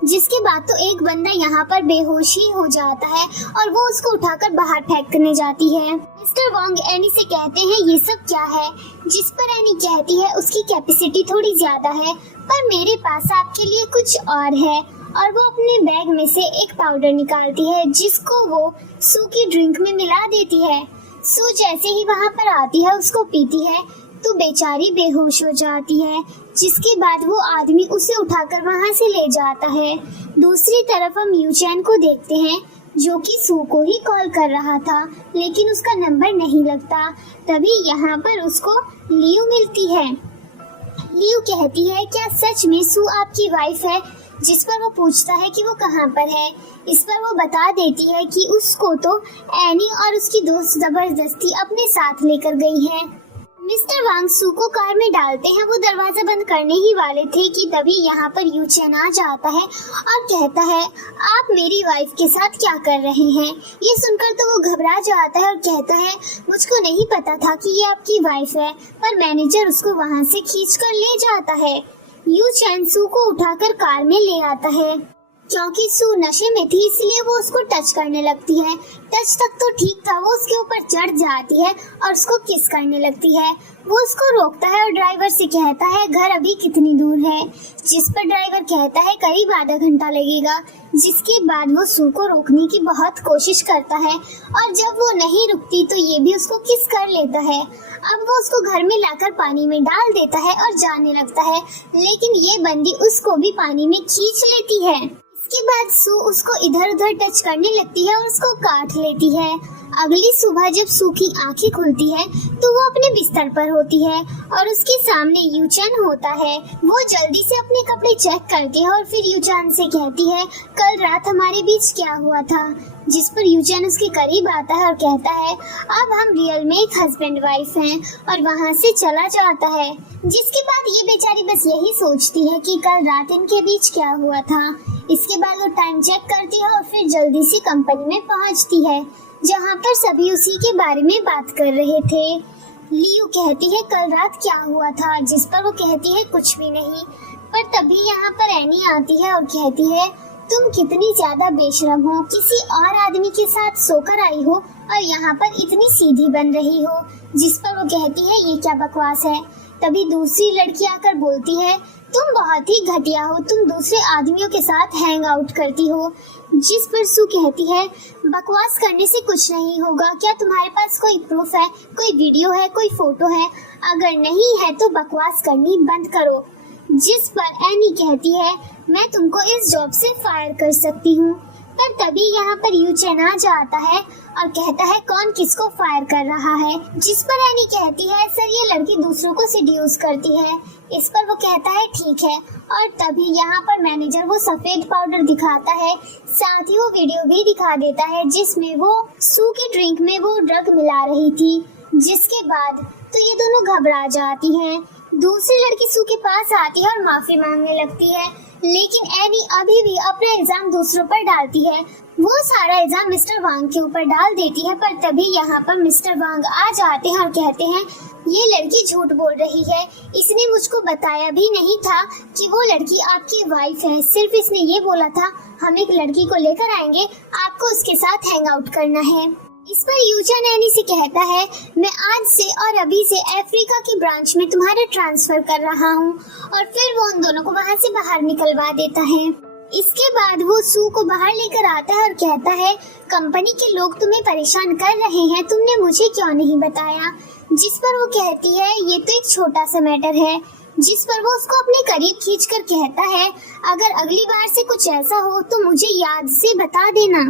जिसके बाद तो एक बंदा यहाँ पर बेहोशी हो जाता है और वो उसको उठाकर बाहर फेंकने जाती है। मिस्टर वांग एनी से कहते हैं ये सब क्या है, जिस पर एनी कहती है उसकी कैपेसिटी थोड़ी ज्यादा है पर मेरे पास आपके लिए कुछ और है, और वो अपने बैग में से एक पाउडर निकालती है जिसको वो सू की ड्रिंक में मिला देती है। सू जैसे ही वहाँ पर आती है उसको पीती है तो बेचारी बेहोश हो जाती है, जिसके बाद वो आदमी उसे उठाकर वहाँ से ले जाता है। दूसरी तरफ हम यू चैन को देखते हैं जो कि सू को ही कॉल कर रहा था लेकिन उसका नंबर नहीं लगता। तभी यहाँ पर उसको लियू मिलती है। लियू कहती है क्या सच में सू आपकी वाइफ है, जिस पर वो पूछता है कि वो कहाँ पर है। इस पर वो बता देती है कि उसको तो एनी और उसकी दोस्त जबरदस्ती अपने साथ लेकर गई है। मिस्टर वांग सू को कार में डालते हैं, वो दरवाजा बंद करने ही वाले थे कि तभी यहाँ पर यू चैन आ जाता है और कहता है आप मेरी वाइफ के साथ क्या कर रहे हैं। ये सुनकर तो वो घबरा जाता है और कहता है मुझको नहीं पता था कि ये आपकी वाइफ है, पर मैनेजर उसको वहाँ से खींच कर ले जाता है। यू चैन सू को उठाकर कार में ले आता है। क्योंकि सू नशे में थी इसलिए वो उसको टच करने लगती है। टच तक तो ठीक था, वो उसके ऊपर चढ़ जाती है और उसको किस करने लगती है। वो उसको रोकता है और ड्राइवर से कहता है घर अभी कितनी दूर है, जिस पर ड्राइवर कहता है करीब आधा घंटा लगेगा। जिसके बाद वो सू को रोकने की बहुत कोशिश करता है और जब वो नहीं रुकती तो ये भी उसको किस कर लेता है। अब वो उसको घर में लाकर पानी में डाल देता है और जाने लगता है, लेकिन ये बंदी उसको भी पानी में खींच लेती है। इसके बाद सू उसको इधर उधर टच करने लगती है और उसको काट लेती है। अगली सुबह जब सू की आंखें खुलती है तो वो अपने बिस्तर पर होती है और उसके सामने यू चैन होता है। वो जल्दी से अपने कपड़े चेक करती है और फिर यू चैन से कहती है कल रात हमारे बीच क्या हुआ था, जिस पर यू चैन उसके करीब आता है और कहता है अब हम रियल में एक हस्बैंड वाइफ हैं, और वहाँ से चला जाता है। जिसके बाद ये बेचारी बस यही सोचती है कि कल रात इनके बीच क्या हुआ था। इसके बाद वो टाइम चेक करती है और फिर जल्दी से कंपनी में पहुँचती है जहाँ पर सभी उसी के बारे में बात कर रहे थे। लियू कहती है कल रात क्या हुआ था, जिस पर वो कहती है कुछ भी नहीं। पर तभी यहाँ पर एनी आती है और कहती है तुम कितनी ज्यादा बेशरम हो, किसी और आदमी के साथ सोकर आई हो और यहाँ पर इतनी सीधी बन रही हो। जिस पर वो कहती है ये क्या बकवास है। तभी दूसरी लड़की आकर बोलती है तुम बहुत ही घटिया हो, तुम दूसरे आदमियों के साथ हैंग आउट करती हो। जिस पर सू कहती है बकवास करने से कुछ नहीं होगा, क्या तुम्हारे पास कोई प्रूफ है, कोई वीडियो है, कोई फोटो है? अगर नहीं है तो बकवास करनी बंद करो। जिस पर एनी कहती है मैं तुमको इस जॉब से फायर कर सकती हूँ। पर तभी यहाँ पर यू चैन आ जाता है और कहता है कौन किसको फायर कर रहा है। जिस पर एनी कहती है सर ये लड़की दूसरों को सेड्यूस करती है। इस पर वो कहता है ठीक है। और तभी यहाँ पर मैनेजर वो सफेद पाउडर दिखाता है, साथ ही वो वीडियो भी दिखा देता है जिसमें वो सू की ड्रिंक में वो ड्रग मिला रही थी। जिसके बाद तो ये दोनों घबरा जाती हैं। दूसरी लड़की सू के पास आती है और माफी मांगने लगती है, लेकिन एनी अभी भी अपना इल्जाम दूसरों पर डालती है। वो सारा इल्जाम मिस्टर वांग के ऊपर डाल देती है। पर तभी यहाँ पर मिस्टर वांग आ जाते हैं और कहते हैं ये लड़की झूठ बोल रही है, इसने मुझको बताया भी नहीं था कि वो लड़की आपकी वाइफ है। सिर्फ इसने ये बोला था हम एक लड़की को लेकर आएंगे, आपको उसके साथ हैंग आउट करना है। इस पर यूचन एनी से कहता है मैं आज से और अभी से अफ्रीका की ब्रांच में तुम्हारा ट्रांसफर कर रहा हूँ। और फिर वो उन दोनों को वहाँ से बाहर निकलवा देता है। इसके बाद वो सू को बाहर लेकर आता है और कहता है कंपनी के लोग तुम्हें परेशान कर रहे हैं, तुमने मुझे क्यों नहीं बताया? जिस पर वो कहती है ये तो एक छोटा सा मैटर है। जिस पर वो उसको अपने करीब खींचकर कहता है अगर अगली बार से कुछ ऐसा हो तो मुझे याद से बता देना।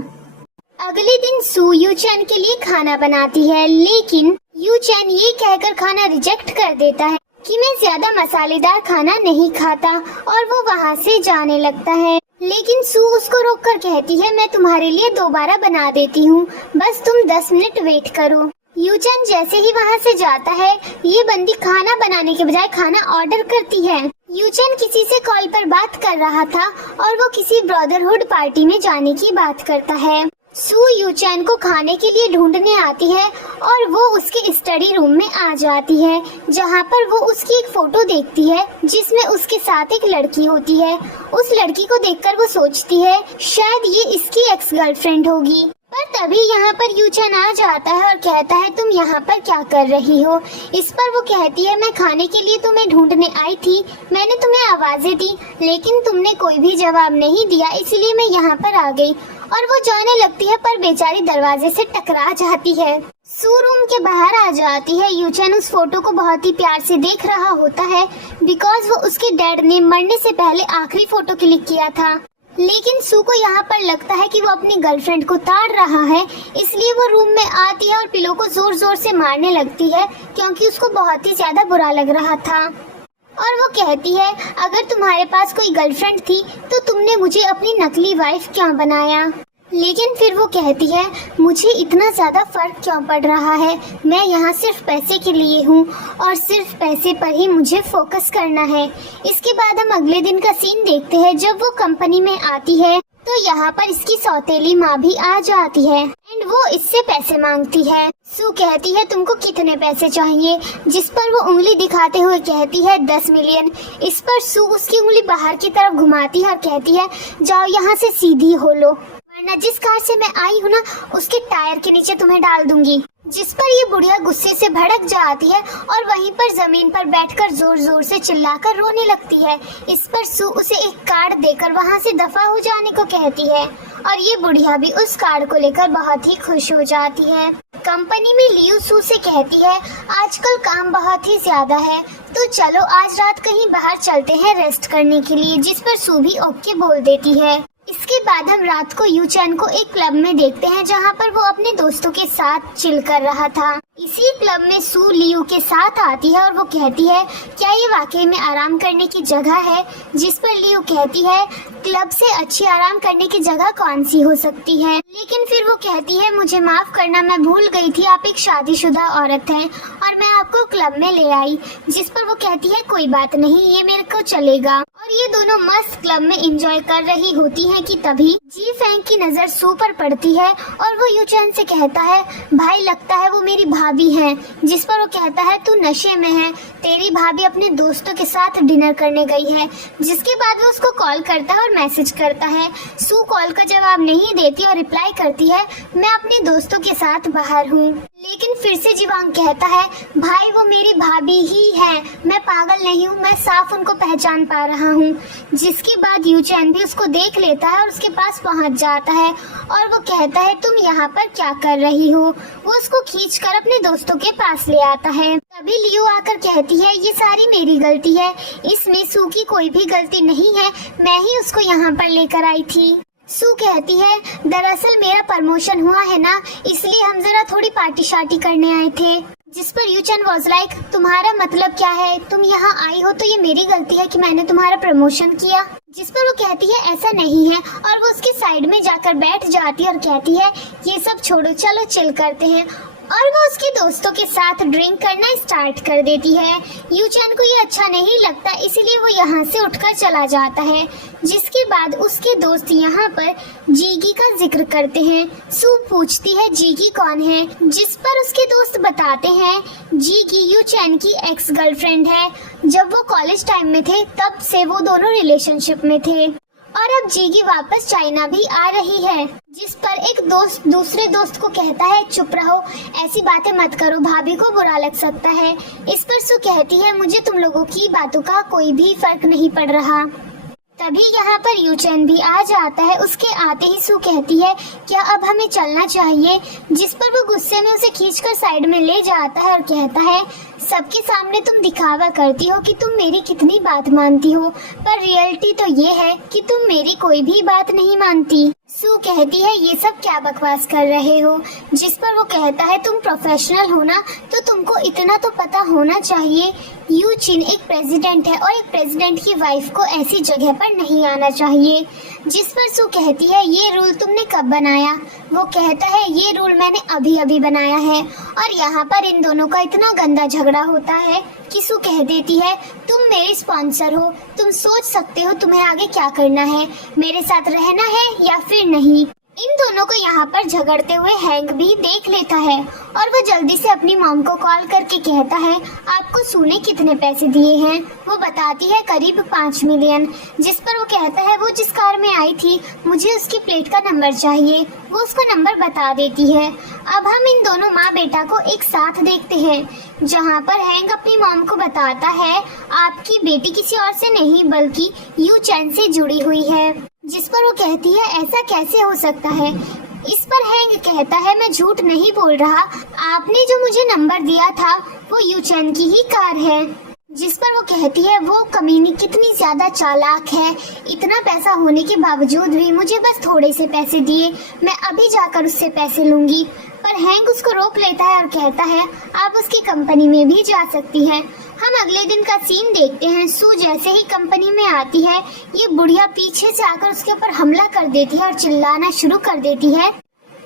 अगले दिन सू यू चैन के लिए खाना बनाती है, लेकिन यू चैन ये कहकर खाना रिजेक्ट कर देता है कि मैं ज्यादा मसालेदार खाना नहीं खाता और वो वहाँ से जाने लगता है। लेकिन सू उसको रोककर कहती है मैं तुम्हारे लिए दोबारा बना देती हूँ, बस तुम 10 मिनट वेट करो। यू चैन जैसे ही वहाँ से जाता है ये बंदी खाना बनाने के बजाय खाना ऑर्डर करती है। यू चैन किसी से कॉल पर बात कर रहा था और वो किसी ब्रदरहुड पार्टी में जाने की बात करता है। सू यू चैन को खाने के लिए ढूंढने आती है और वो उसके स्टडी रूम में आ जाती है, जहाँ पर वो उसकी एक फोटो देखती है जिसमें उसके साथ एक लड़की होती है। उस लड़की को देखकर वो सोचती है शायद ये इसकी एक्स गर्लफ्रेंड होगी। पर तभी यहाँ पर यू चैन आ जाता है और कहता है तुम यहाँ पर क्या कर रही हो? इस पर वो कहती है मैं खाने के लिए तुम्हें ढूंढने आई थी, मैंने तुम्हें आवाजें दी लेकिन तुमने कोई भी जवाब नहीं दिया, इसलिए मैं यहाँ पर आ गई। और वो जाने लगती है पर बेचारी दरवाजे से टकरा जाती है। सू रूम के बाहर आ जाती है। यू चैन उस फोटो को बहुत ही प्यार से देख रहा होता है बिकॉज वो उसके डैड ने मरने से पहले आखिरी फोटो क्लिक किया था। लेकिन सू को यहाँ पर लगता है कि वो अपनी गर्लफ्रेंड को ताड़ रहा है, इसलिए वो रूम में आती है और पिलो को जोर जोर से मारने लगती है क्योंकि उसको बहुत ही ज्यादा बुरा लग रहा था। और वो कहती है अगर तुम्हारे पास कोई गर्लफ्रेंड थी तो तुमने मुझे अपनी नकली वाइफ क्यों बनाया? लेकिन फिर वो कहती है मुझे इतना ज्यादा फर्क क्यों पड़ रहा है, मैं यहाँ सिर्फ पैसे के लिए हूँ और सिर्फ पैसे पर ही मुझे फोकस करना है। इसके बाद हम अगले दिन का सीन देखते हैं जब वो कंपनी में आती है तो यहाँ पर इसकी सौतेली माँ भी आ जाती है एंड वो इससे पैसे मांगती है। सू कहती है तुमको कितने पैसे चाहिए? जिस पर वो उंगली दिखाते हुए कहती है 10 मिलियन। इस पर सू उसकी उंगली बाहर की तरफ घुमाती है और कहती है जाओ यहाँ से सीधी हो लो, वरना जिस कार से मैं आई हूँ ना उसके टायर के नीचे तुम्हें डाल दूंगी। जिस पर ये बुढ़िया गुस्से से भड़क जाती है और वहीं पर जमीन पर बैठकर जोर जोर से चिल्लाकर रोने लगती है। इस पर सू उसे एक कार्ड देकर वहाँ से दफा हो जाने को कहती है और ये बुढ़िया भी उस कार्ड को लेकर बहुत ही खुश हो जाती है। कंपनी में लियू सू से कहती है आजकल काम बहुत ही ज्यादा है तो चलो आज रात कहीं बाहर चलते हैं रेस्ट करने के लिए। जिस पर सू भी ओके बोल देती है। इसके बाद हम रात को यू चैन को एक क्लब में देखते हैं जहाँ पर वो अपने दोस्तों के साथ चिल कर रहा था। इसी क्लब में सू लियू के साथ आती है और वो कहती है क्या ये वाकई में आराम करने की जगह है? जिस पर लियू कहती है क्लब से अच्छी आराम करने की जगह कौन सी हो सकती है? लेकिन फिर वो कहती है मुझे माफ करना, मैं भूल गई थी आप एक शादीशुदा औरत हैं और मैं आपको क्लब में ले आई। जिस पर वो कहती है कोई बात नहीं, ये मेरे को चलेगा। और और ये दोनों मस्त क्लब में एंजॉय कर रही होती हैं कि तभी जी फैंग की नजर सू पर पड़ती है और वो यू चैन से कहता है, भाई लगता है वो मेरी भाभी है। जिस पर वो कहता है, तू नशे में है, तेरी भाभी अपने दोस्तों के साथ डिनर करने गई है। जिसके बाद वो उसको कॉल करता है और मैसेज करता है। सू कॉल का जवाब नहीं देती और रिप्लाई करती है, मैं अपने दोस्तों के साथ बाहर हूँ। लेकिन फिर से जीवांग कहता है, भाई वो मेरी भाभी ही है, मैं पागल नहीं हूँ, मैं साफ उनको पहचान पा रहा हूँ। जिसके बाद यू चैन भी उसको देख लेता है और उसके पास पहुँच जाता है और वो कहता है, तुम यहाँ पर क्या कर रही हो। वो उसको खींचकर अपने दोस्तों के पास ले आता है। तभी लियो आकर कहती है, ये सारी मेरी गलती है, इसमें सू की कोई भी गलती नहीं है, मैं ही उसको यहाँ पर लेकर आई थी। सू कहती है, दरअसल मेरा प्रमोशन हुआ है ना, इसलिए हम जरा थोड़ी पार्टी शार्टी करने आए थे। जिस पर यू चैन वॉज लाइक, तुम्हारा मतलब क्या है, तुम यहाँ आई हो तो ये मेरी गलती है कि मैंने तुम्हारा प्रमोशन किया। जिस पर वो कहती है, ऐसा नहीं है, और वो उसके साइड में जाकर बैठ जाती है और कहती है, ये सब छोड़ो, चलो चिल करते हैं। और वो उसके दोस्तों के साथ ड्रिंक करना स्टार्ट कर देती है। यू चैन को ये अच्छा नहीं लगता, इसलिए वो यहाँ से उठकर चला जाता है। जिसके बाद उसके दोस्त यहाँ पर जीगी का जिक्र करते हैं। सू पूछती है, जीगी कौन है। जिस पर उसके दोस्त बताते हैं, जीगी यू चैन की एक्स गर्लफ्रेंड है। जब वो कॉलेज टाइम में थे तब से वो दोनों रिलेशनशिप में थे और अब जीगी वापस चाइना भी आ रही है। जिस पर एक दोस्त दूसरे दोस्त को कहता है, चुप रहो, ऐसी बातें मत करो, भाभी को बुरा लग सकता है। इस पर सू कहती है, मुझे तुम लोगों की बातों का कोई भी फर्क नहीं पड़ रहा। तभी यहाँ पर यू चैन भी आ जाता है। उसके आते ही सू कहती है, क्या अब हमें चलना चाहिए। जिस पर वो गुस्से में उसे खींचकर साइड में ले जाता है और कहता है, सबके सामने तुम दिखावा करती हो कि तुम मेरी कितनी बात मानती हो, पर रियलिटी तो ये है कि तुम मेरी कोई भी बात नहीं मानती। सू कहती है, ये सब क्या बकवास कर रहे हो। जिस पर वो कहता है, तुम प्रोफेशनल हो ना, तो तुमको इतना तो पता होना चाहिए, यू चीन एक प्रेसिडेंट है और एक प्रेसिडेंट की वाइफ को ऐसी जगह पर नहीं आना चाहिए। जिस पर सू कहती है, ये रूल तुमने कब बनाया। वो कहता है, ये रूल मैंने अभी अभी बनाया है। और यहाँ पर इन दोनों का इतना गंदा झगड़ा होता है कि सू कह देती है, तुम मेरे स्पॉन्सर हो, तुम सोच सकते हो तुम्हें आगे क्या करना है, मेरे साथ रहना है या फिर नहीं। इन दोनों को यहाँ पर झगड़ते हुए हैंक भी देख लेता है और वो जल्दी से अपनी मॉम को कॉल करके कहता है, आपको सू ने कितने पैसे दिए हैं। वो बताती है, करीब 5 मिलियन। जिस पर वो कहता है, वो जिस कार में आई थी, मुझे उसकी प्लेट का नंबर चाहिए। वो उसको नंबर बता देती है। अब हम इन दोनों माँ बेटा को एक साथ देखते हैं, जहाँ पर हैंक अपनी मॉम को बताता है, आपकी बेटी किसी और से नहीं बल्कि यू चैन से जुड़ी हुई है। जिस पर वो कहती है, ऐसा कैसे हो सकता है। इस पर हैंक कहता है, मैं झूठ नहीं बोल रहा, आपने जो मुझे नंबर दिया था वो यू चैन की ही कार है। जिस पर वो कहती है, वो कमीनी कितनी ज्यादा चालाक है, इतना पैसा होने के बावजूद भी मुझे बस थोड़े से पैसे दिए, मैं अभी जाकर उससे पैसे लूंगी। पर हैंक उसको रोक लेता है और कहता है, आप उसकी कंपनी में भी जा सकती हैं। हम अगले दिन का सीन देखते हैं। सू जैसे ही कंपनी में आती है, ये बुढ़िया पीछे से आकर उसके ऊपर हमला कर देती है और चिल्लाना शुरू कर देती है,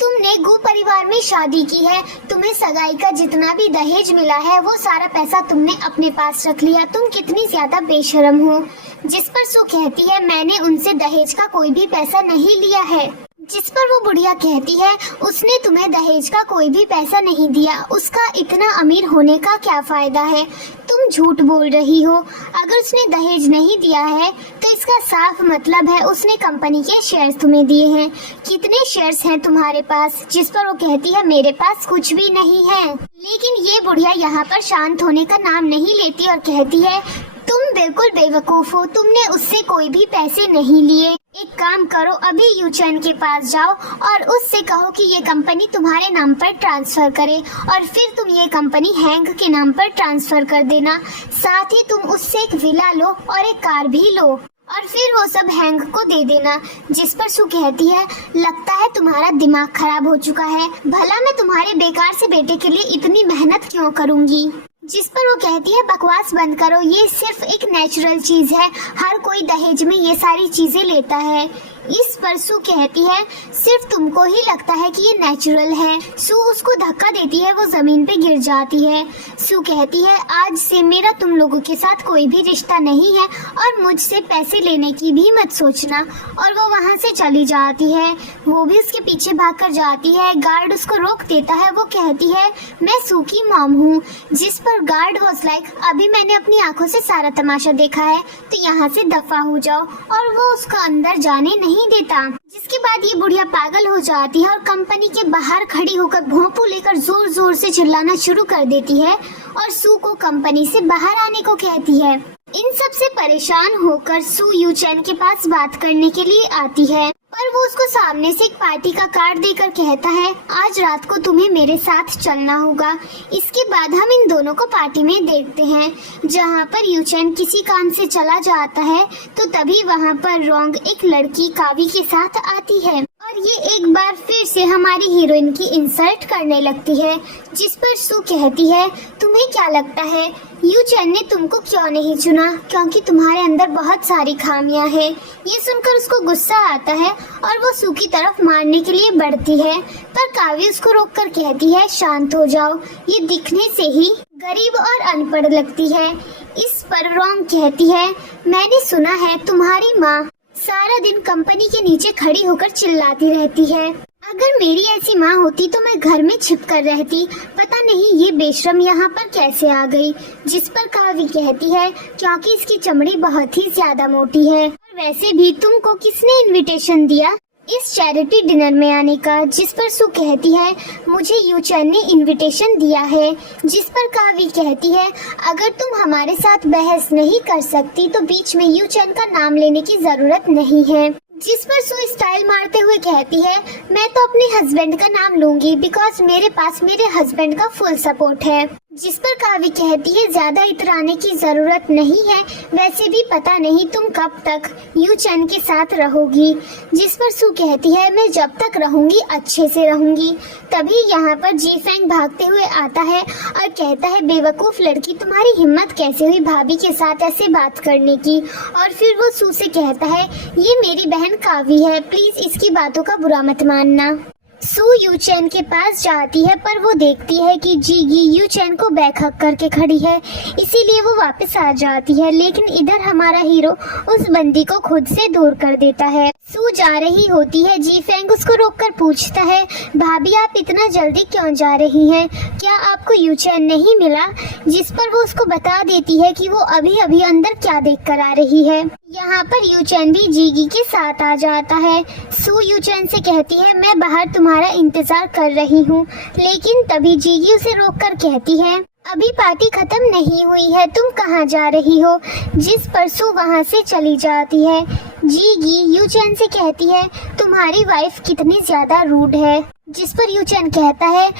तुमने गु परिवार में शादी की है, तुम्हें सगाई का जितना भी दहेज मिला है वो सारा पैसा तुमने अपने पास रख लिया, तुम कितनी ज्यादा बेशर्म हो। जिस पर सू कहती है, मैंने उनसे दहेज का कोई भी पैसा नहीं लिया है। जिस पर वो बुढ़िया कहती है, उसने तुम्हें दहेज का कोई भी पैसा नहीं दिया, उसका इतना अमीर होने का क्या फायदा है, तुम झूठ बोल रही हो। अगर उसने दहेज नहीं दिया है तो इसका साफ मतलब है उसने कंपनी के शेयर्स तुम्हें दिए हैं। कितने शेयर्स हैं तुम्हारे पास। जिस पर वो कहती है, मेरे पास कुछ भी नहीं है। लेकिन ये बुढ़िया यहाँ पर शांत होने का नाम नहीं लेती और कहती है, तुम बिल्कुल बेवकूफ हो, तुमने उससे कोई भी पैसे नहीं लिए। एक काम करो, अभी यू चैन के पास जाओ और उससे कहो कि ये कंपनी तुम्हारे नाम पर ट्रांसफर करे और फिर तुम ये कंपनी हैंक के नाम पर ट्रांसफर कर देना। साथ ही तुम उससे एक विला लो और एक कार भी लो और फिर वो सब हैंक को दे देना। जिस पर सू कहती है, लगता है तुम्हारा दिमाग खराब हो चुका है, भला मैं तुम्हारे बेकार से बेटे के लिए इतनी मेहनत क्यों करूँगी। जिस पर वो कहती है, बकवास बंद करो, ये सिर्फ एक नेचुरल चीज है, हर कोई दहेज में ये सारी चीजें लेता है। इस पर सू कहती है सिर्फ तुमको ही लगता है कि ये नेचुरल है। सू उसको धक्का देती है, वो जमीन पे गिर जाती है। सू कहती है आज से मेरा तुम लोगों के साथ कोई भी रिश्ता नहीं है और मुझसे पैसे लेने की भी मत सोचना। और वो वहाँ से चली जाती है। वो भी उसके पीछे भागकर जाती है। गार्ड उसको रोक देता है। वो कहती है मैं सू की मॉम हूँ। जिस पर गार्ड वाज लाइक अभी मैंने अपनी आंखों से सारा तमाशा देखा है तो यहाँ से दफा हो जाओ, और वो उसको अंदर जाने नहीं देता। जिसके बाद ये बुढ़िया पागल हो जाती है और कंपनी के बाहर खड़ी होकर भोंपू लेकर जोर जोर से चिल्लाना शुरू कर देती है और सू को कंपनी से बाहर आने को कहती है। इन सब से परेशान होकर सू यू चैन के पास बात करने के लिए आती है, पर वो उसको सामने से एक पार्टी का कार्ड देकर कहता है आज रात को तुम्हें मेरे साथ चलना होगा। इसके बाद हम इन दोनों को पार्टी में देखते हैं जहाँ पर यू चैन किसी काम से चला जाता है तो तभी वहाँ पर रोंग एक लड़की कावी के साथ आती है और ये एक बार फिर से हमारी हीरोइन की इंसल्ट करने लगती है। जिस पर सू कहती है तुम्हें क्या लगता है यू चैन ने तुमको क्यों नहीं चुना, क्योंकि तुम्हारे अंदर बहुत सारी खामियां हैं। ये सुनकर उसको गुस्सा आता है और वो सू की तरफ मारने के लिए बढ़ती है, पर कावी उसको रोककर कहती है शांत हो जाओ, ये दिखने से ही गरीब और अनपढ़ लगती है। इस पर रोंग कहती है मैंने सुना है तुम्हारी माँ सारा दिन कंपनी के नीचे खड़ी होकर चिल्लाती रहती है। अगर मेरी ऐसी माँ होती तो मैं घर में छिप कर रहती, पता नहीं ये बेशरम यहाँ पर कैसे आ गई। जिस पर कावी कहती है क्योंकि इसकी चमड़ी बहुत ही ज्यादा मोटी है। और वैसे भी तुमको किसने इनविटेशन दिया इस चैरिटी डिनर में आने का। जिस पर सू कहती है मुझे यू चैन ने इनविटेशन दिया है। जिस पर कावी कहती है अगर तुम हमारे साथ बहस नहीं कर सकती तो बीच में यू चैन का नाम लेने की जरूरत नहीं है। जिस पर सू स्टाइल मारते हुए कहती है मैं तो अपने हस्बैंड का नाम लूंगी बिकॉज मेरे पास मेरे हस्बैंड का फुल सपोर्ट है। जिस पर कावी कहती है ज्यादा इतराने की जरूरत नहीं है, वैसे भी पता नहीं तुम कब तक यू चैन के साथ रहोगी। जिस पर सू कहती है मैं जब तक रहूंगी अच्छे से रहूंगी। तभी यहाँ पर जी फैंग भागते हुए आता है और कहता है बेवकूफ लड़की तुम्हारी हिम्मत कैसे हुई भाभी के साथ ऐसे बात करने की। और फिर वो सू से कहता है ये मेरी बहन कावी है, प्लीज इसकी बातों का बुरा मत मानना। सू यू चैन के पास जाती है पर वो देखती है कि जीगी यू चैन को बैकहक करके खड़ी है, इसीलिए वो वापस आ जाती है। लेकिन इधर हमारा हीरो उस बंदी को खुद से दूर कर देता है। सू जा रही होती है, जी फैंग उसको रोककर पूछता है भाभी आप इतना जल्दी क्यों जा रही हैं, क्या आपको यू चैन नहीं मिला। जिस पर वो उसको बता देती है कि वो अभी अभी अंदर क्या देख कर आ रही है। यहाँ पर यू चैन भी जीगी के साथ आ जाता है। सू यू चैन से कहती है मैं बाहर तुम्हारा इंतजार कर रही हूँ, लेकिन तभी जीगी उसे रोककर कहती है अभी पार्टी खत्म नहीं हुई है, तुम कहाँ जा रही हो। जिस पर सू वहाँ से चली जाती है। जीगी यू चैन से कहती है तुम्हारी वाइफ कितनी ज्यादा रूड है। जिस पर यू चैन कहता है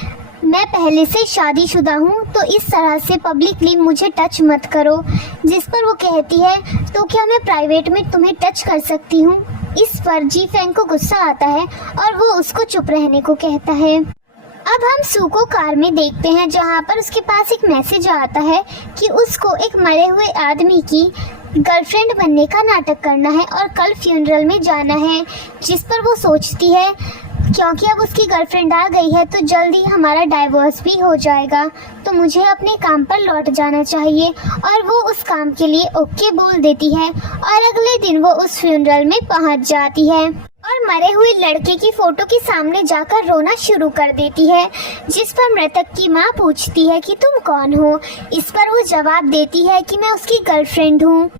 मैं पहले से शादीशुदा हूँ तो इस तरह से पब्लिकली मुझे टच मत करो। जिस पर वो कहती है तो क्या मैं प्राइवेट में तुम्हें टच कर सकती हूँ। इस पर जी फैंग को गुस्सा आता है और वो उसको चुप रहने को कहता है। अब हम सू को कार में देखते हैं जहाँ पर उसके पास एक मैसेज आता है कि उसको एक मरे हुए आदमी की गर्लफ्रेंड बनने का नाटक करना है और कल फ्यूनरल में जाना है। जिस पर वो सोचती है क्योंकि अब उसकी गर्लफ्रेंड आ गई है तो जल्दी हमारा डाइवोर्स भी हो जाएगा, तो मुझे अपने काम पर लौट जाना चाहिए। और वो उस काम के लिए ओके बोल देती है और अगले दिन वो उस फ्यूनरल में पहुंच जाती है और मरे हुए लड़के की फोटो के सामने जाकर रोना शुरू कर देती है। जिस पर मृतक की माँ पूछती है कि तुम कौन हो। इस पर वो जवाब देती है कि मैं उसकी गर्लफ्रेंड हूँ।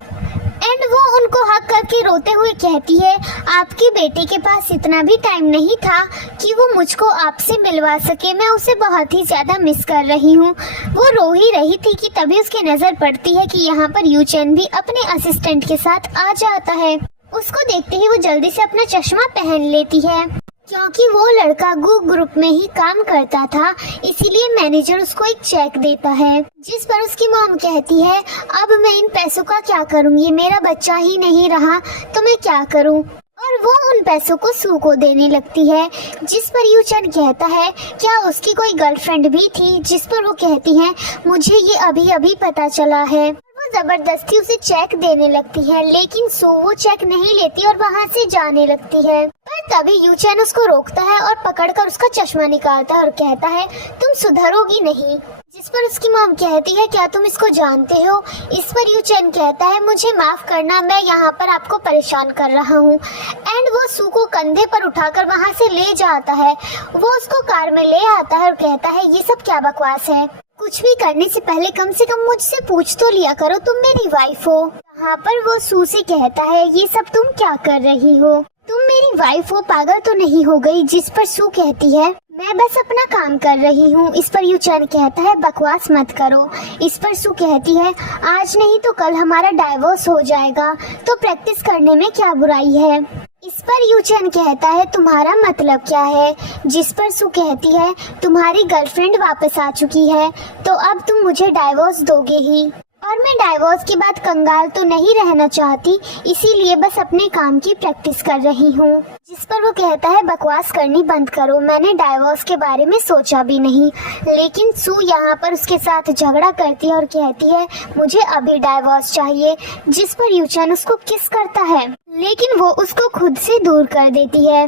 एंड वो उनको हक करके रोते हुए कहती है आपके बेटे के पास इतना भी टाइम नहीं था कि वो मुझको आपसे मिलवा सके, मैं उसे बहुत ही ज्यादा मिस कर रही हूँ। वो रो ही रही थी कि तभी उसकी नजर पड़ती है कि यहाँ पर यू चैन भी अपने असिस्टेंट के साथ आ जाता है। उसको देखते ही वो जल्दी से अपना चश्मा पहन लेती है। क्योंकि वो लड़का गू ग्रुप में ही काम करता था, इसीलिए मैनेजर उसको एक चेक देता है। जिस पर उसकी मॉम कहती है अब मैं इन पैसों का क्या करूँगी, मेरा बच्चा ही नहीं रहा तो मैं क्या करूँ। और वो उन पैसों को सू को देने लगती है। जिस पर यू चैन कहता है क्या उसकी कोई गर्लफ्रेंड भी थी। जिस पर वो कहती है मुझे ये अभी अभी पता चला है। वो जबरदस्ती उसे चेक देने लगती है, लेकिन सू वो चेक नहीं लेती और वहाँ से जाने लगती है। पर तभी यूचैन उसको रोकता है और पकड़कर उसका चश्मा निकालता है और कहता है तुम सुधरोगी नहीं। जिस पर उसकी मॉम कहती है क्या तुम इसको जानते हो? इस पर यूचैन कहता है मुझे माफ करना, मैं यहाँ पर आपको परेशान कर रहा हूँ। एंड वो सू को कंधे पर उठाकर वहाँ से ले जाता है। वो उसको कार में ले आता है और कहता है ये सब क्या बकवास है, कुछ भी करने से पहले कम से कम मुझसे पूछ तो लिया करो, तुम मेरी वाइफ हो। यहाँ पर वो सू से कहता है ये सब तुम क्या कर रही हो, तुम मेरी वाइफ हो, पागल तो नहीं हो गई? जिस पर सू कहती है मैं बस अपना काम कर रही हूँ। इस पर यूचैन कहता है बकवास मत करो। इस पर सू कहती है आज नहीं तो कल हमारा डाइवोर्स हो जाएगा, तो प्रैक्टिस करने में क्या बुराई है। इस पर यूचैन कहता है तुम्हारा मतलब क्या है? जिस पर सू कहती है तुम्हारी गर्लफ्रेंड वापस आ चुकी है, तो अब तुम मुझे डाइवोर्स दोगे ही। और मैं डाइवोर्स के बाद कंगाल तो नहीं रहना चाहती, इसीलिए बस अपने काम की प्रैक्टिस कर रही हूँ। जिस पर वो कहता है बकवास करनी बंद करो, मैंने डाइवोर्स के बारे में सोचा भी नहीं। लेकिन सू यहाँ पर उसके साथ झगड़ा करती है और कहती है मुझे अभी डाइवोर्स चाहिए। जिस पर यूचैन उसको किस करता है, लेकिन वो उसको खुद से दूर कर देती है।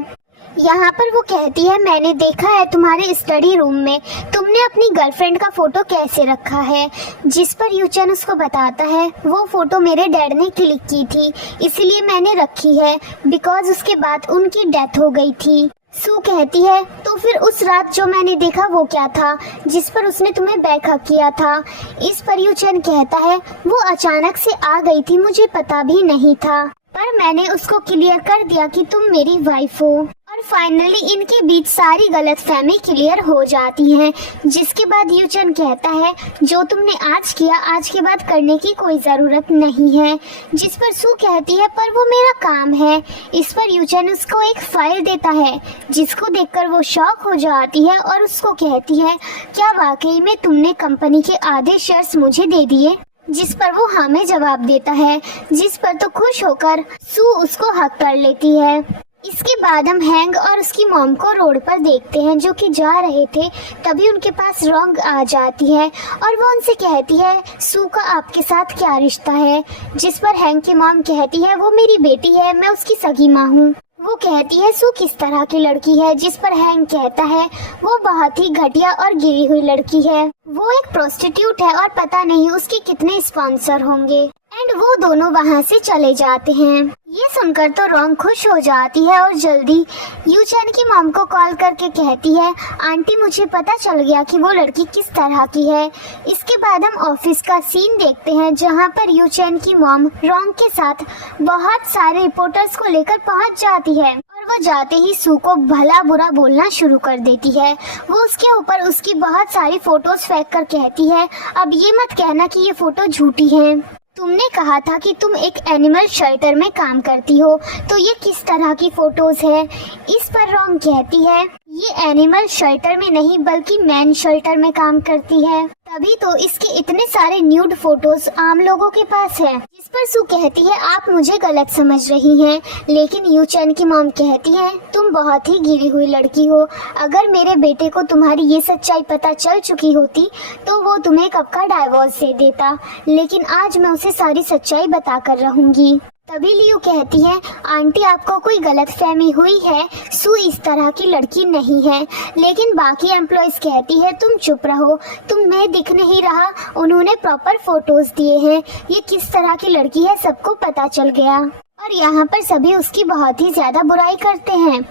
यहाँ पर वो कहती है मैंने देखा है तुम्हारे स्टडी रूम में तुमने अपनी गर्लफ्रेंड का फोटो कैसे रखा है। जिस पर यूचैन उसको बताता है वो फोटो मेरे डैड ने क्लिक की थी, इसलिए मैंने रखी है, बिकॉज उसके बाद उनकी डेथ हो गई थी। सू कहती है तो फिर उस रात जो मैंने देखा वो क्या था जिस पर उसने तुम्हें बैकअप किया था। इस पर यूचैन कहता है वो अचानक से आ गई थी, मुझे पता भी नहीं था, पर मैंने उसको क्लियर कर दिया कि तुम मेरी वाइफ हो। और फाइनली इनके बीच सारी गलतफहमी क्लियर हो जाती है। जिसके बाद यूचैन कहता है जो तुमने आज किया आज के बाद करने की कोई ज़रूरत नहीं है। जिस पर सू कहती है पर वो मेरा काम है। इस पर यूचैन उसको एक फाइल देता है, जिसको देखकर वो शॉक हो जाती है और उसको कहती है क्या वाकई में तुमने कंपनी के आधे शेयर्स मुझे दे दिए? जिस पर वो हाँ में जवाब देता है। जिस पर तो खुश होकर सू उसको हक कर लेती है। इसके बाद हम हैंक और उसकी मॉम को रोड पर देखते हैं जो कि जा रहे थे। तभी उनके पास रॉन्ग आ जाती है और वो उनसे कहती है सू का आपके साथ क्या रिश्ता है। जिस पर हैंक की मॉम कहती है वो मेरी बेटी है, मैं उसकी सगी माँ हूँ। वो कहती है सू किस तरह की लड़की है। जिस पर हैंक कहता है वो बहुत ही घटिया और गिरी हुई लड़की है, वो एक प्रोस्टिट्यूट है और पता नहीं उसके कितने स्पॉन्सर होंगे। एंड वो दोनों वहाँ से चले जाते हैं। ये सुनकर तो रॉन्ग खुश हो जाती है और जल्दी यूचैन की मॉम को कॉल करके कहती है आंटी मुझे पता चल गया कि वो लड़की किस तरह की है। इसके बाद हम ऑफिस का सीन देखते हैं जहाँ पर यूचैन की मॉम रॉन्ग के साथ बहुत सारे रिपोर्टर्स को लेकर पहुँच जाती है और वो जाते ही सू को भला बुरा बोलना शुरू कर देती है। वो उसके ऊपर उसकी बहुत सारी फोटोज फेंक कर कहती है अब ये मत कहना कि ये फोटो झूठी है, तुमने कहा था कि तुम एक एनिमल शेल्टर में काम करती हो, तो ये किस तरह की फोटोज है। इस पर रॉन्ग कहती है ये एनिमल शेल्टर में नहीं बल्कि मैन शेल्टर में काम करती है, तभी तो इसके इतने सारे न्यूड फोटोज आम लोगों के पास है। जिस पर सू कहती है आप मुझे गलत समझ रही हैं। लेकिन यूचैन की मॉम कहती है तुम बहुत ही गिरी हुई लड़की हो, अगर मेरे बेटे को तुम्हारी ये सच्चाई पता चल चुकी होती तो वो तुम्हें कब का डाइवोर्स दे देता, लेकिन आज मैं उसे सारी सच्चाई बता कर रहूंगी। तभी लियू कहती है आंटी आपको कोई गलतफहमी हुई है, सू इस तरह की लड़की नहीं है। लेकिन बाकी एम्प्लॉयज कहती है तुम चुप रहो, तुम्हें दिख नहीं रहा, उन्होंने प्रॉपर फोटोज दिए हैं, ये किस तरह की लड़की है सबको पता चल गया। और यहाँ पर सभी उसकी बहुत ही ज्यादा बुराई करते हैं।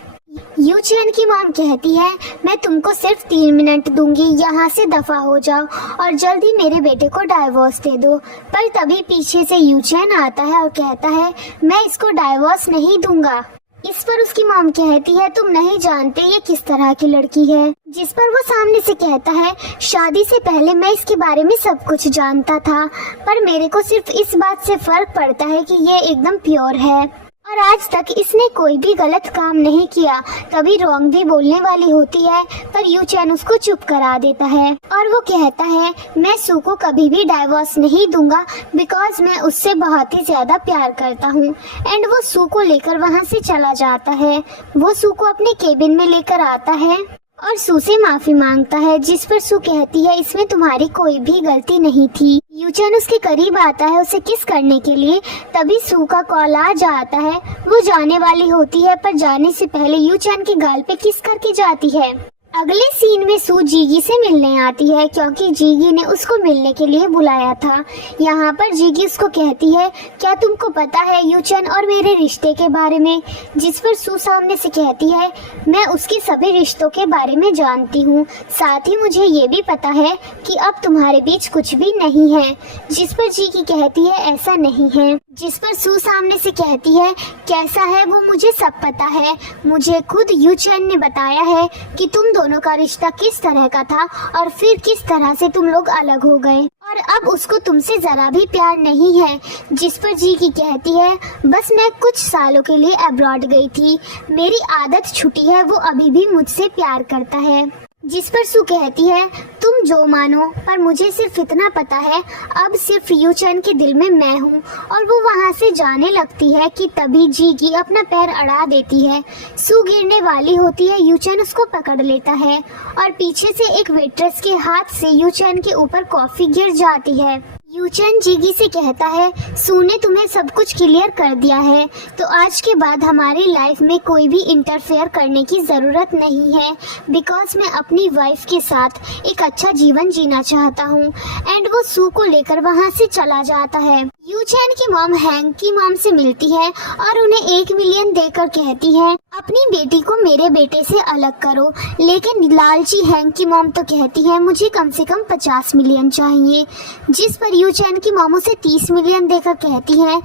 यूचैन की मॉम कहती है मैं तुमको सिर्फ 3 मिनट दूंगी, यहाँ से दफा हो जाओ और जल्दी मेरे बेटे को डाइवोर्स दे दो। पर तभी पीछे से यूचैन आता है और कहता है मैं इसको डाइवोर्स नहीं दूंगा। इस पर उसकी मॉम कहती है तुम नहीं जानते ये किस तरह की लड़की है। जिस पर वो सामने से कहता है शादी से पहले मैं इसके बारे में सब कुछ जानता था, पर मेरे को सिर्फ इस बात से फर्क पड़ता है कि ये एकदम प्योर है और आज तक इसने कोई भी गलत काम नहीं किया। तभी रॉन्ग भी बोलने वाली होती है पर यूचैन उसको चुप करा देता है और वो कहता है मैं सू को कभी भी डाइवोर्स नहीं दूंगा बिकॉज मैं उससे बहुत ही ज्यादा प्यार करता हूँ। एंड वो सू को लेकर वहाँ से चला जाता है। वो सू को अपने केबिन में लेकर आता है और सू से माफी मांगता है, जिस पर सू कहती है इसमें तुम्हारी कोई भी गलती नहीं थी। यूचन उसके करीब आता है उसे किस करने के लिए, तभी सू का कॉल आ जाता है। वो जाने वाली होती है पर जाने से पहले यूचन के गाल पे किस करके जाती है। अगले सीन में सू जीगी से मिलने आती है क्योंकि जीगी ने उसको मिलने के लिए बुलाया था। यहाँ पर जीगी उसको कहती है, क्या तुमको पता है यूचन और मेरे रिश्ते के बारे में, जिस पर सू सामने से कहती है, मैं उसके सभी रिश्तों के बारे में जानती हूँ, साथ ही मुझे ये भी पता है कि अब तुम्हारे बीच कुछ भी नहीं है। जिस पर जीगी कहती है ऐसा नहीं है। जिस पर सू सामने से कहती है, कैसा है वो मुझे सब पता है, मुझे खुद यूचन ने बताया है कि तुम दोनों का रिश्ता किस तरह का था और फिर किस तरह से तुम लोग अलग हो गए और अब उसको तुमसे जरा भी प्यार नहीं है। जिस पर जीगी कहती है, बस मैं कुछ सालों के लिए अब्रॉड गई थी, मेरी आदत छूटी है, वो अभी भी मुझसे प्यार करता है। जिस पर सू कहती है, तुम जो मानो पर मुझे सिर्फ इतना पता है, अब सिर्फ यूचन के दिल में मैं हूँ। और वो वहाँ से जाने लगती है कि तभी जीगी अपना पैर अड़ा देती है। सू गिरने वाली होती है, यूचन उसको पकड़ लेता है और पीछे से एक वेट्रेस के हाथ से यूचन के ऊपर कॉफी गिर जाती है। यूचन जीगी से कहता है, सू ने तुम्हें सब कुछ क्लियर कर दिया है, तो आज के बाद हमारी लाइफ में कोई भी इंटरफेयर करने की ज़रूरत नहीं है, बिकॉज मैं अपनी वाइफ के साथ एक अच्छा जीवन जीना चाहता हूँ। एंड वो सू को लेकर वहाँ से चला जाता है। यूचन की मॉम हैंक की मॉम से मिलती है और उन्हें 1 मिलियन देकर कहती है, अपनी बेटी को मेरे बेटे से अलग करो। लेकिन लालची हैंक की मॉम तो कहती है, मुझे कम से कम 50 मिलियन चाहिए। जिस पर यूचन की मॉम उसे 30 मिलियन देकर कहती है,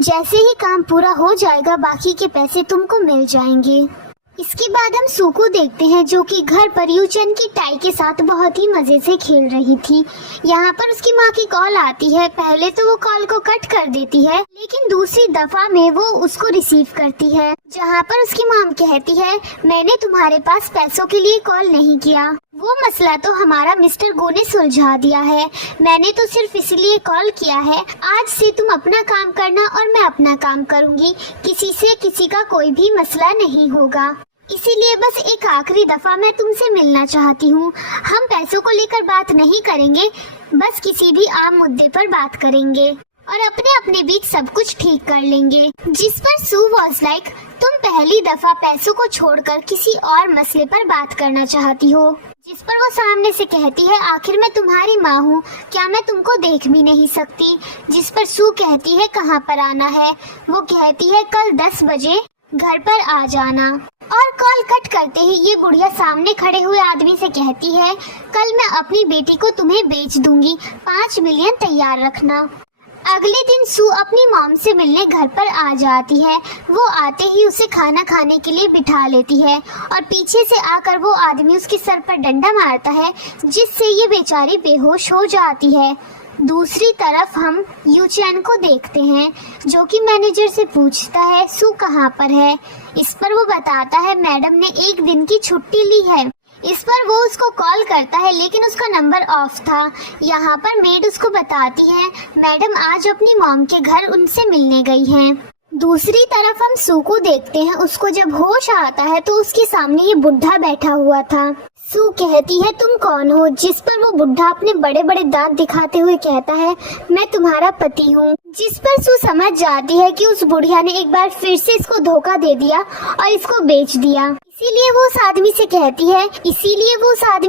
जैसे ही काम पूरा हो जाएगा बाकी के पैसे तुमको मिल जाएंगे। इसके बाद हम सू को देखते हैं जो कि घर पर यूचन की टाई के साथ बहुत ही मजे से खेल रही थी। यहाँ पर उसकी माँ की कॉल आती है। पहले तो वो कॉल को कट कर देती है, लेकिन दूसरी दफा में वो उसको रिसीव करती है, जहाँ पर उसकी मॉम कहती है, मैंने तुम्हारे पास पैसों के लिए कॉल नहीं किया, वो मसला तो हमारा मिस्टर गो ने सुलझा दिया है, मैंने तो सिर्फ इसलिए कॉल किया है, आज से तुम अपना काम करना और मैं अपना काम करूँगी, किसी से किसी का कोई भी मसला नहीं होगा, इसीलिए बस एक आखिरी दफा मैं तुमसे मिलना चाहती हूँ। हम पैसों को लेकर बात नहीं करेंगे, बस किसी भी आम मुद्दे पर बात करेंगे और अपने अपने बीच सब कुछ ठीक कर लेंगे। जिस पर सू वॉज लाइक, तुम पहली दफा पैसों को छोड़कर किसी और मसले पर बात करना चाहती हो। जिस पर वो सामने से कहती है, आखिर मैं तुम्हारी माँ हूँ, क्या मैं तुमको देख भी नहीं सकती। जिस पर सू कहती है, कहाँ पर आना है। वो कहती है, कल 10 बजे घर पर आ जाना। और कॉल कट करते ही ये बुढ़िया सामने खड़े हुए आदमी से कहती है, कल मैं अपनी बेटी को तुम्हें बेच दूंगी, 5 मिलियन तैयार रखना। अगले दिन सू अपनी मॉम से मिलने घर पर आ जाती है। वो आते ही उसे खाना खाने के लिए बिठा लेती है और पीछे से आकर वो आदमी उसके सर पर डंडा मारता है, जिससे ये बेचारी बेहोश हो जाती है। दूसरी तरफ हम यूचन को देखते हैं जो कि मैनेजर से पूछता है, सू कहाँ पर है। इस पर वो बताता है, मैडम ने 1 दिन की छुट्टी ली है। इस पर वो उसको कॉल करता है, लेकिन उसका नंबर ऑफ था। यहाँ पर मेड उसको बताती है, मैडम आज अपनी मॉम के घर उनसे मिलने गई हैं। दूसरी तरफ हम सू को देखते हैं। उसको जब होश आता है तो उसके सामने ये बुढ़ा बैठा हुआ था। सू कहती है, तुम कौन हो। जिस पर वो बुढ़ा अपने बड़े बड़े दांत दिखाते हुए कहता है, मैं तुम्हारा पति हूँ। जिस पर सू समझ जाती है कि उस बुढ़िया ने एक बार फिर से इसको धोखा दे दिया और इसको बेच दिया। इसीलिए वो उस आदमी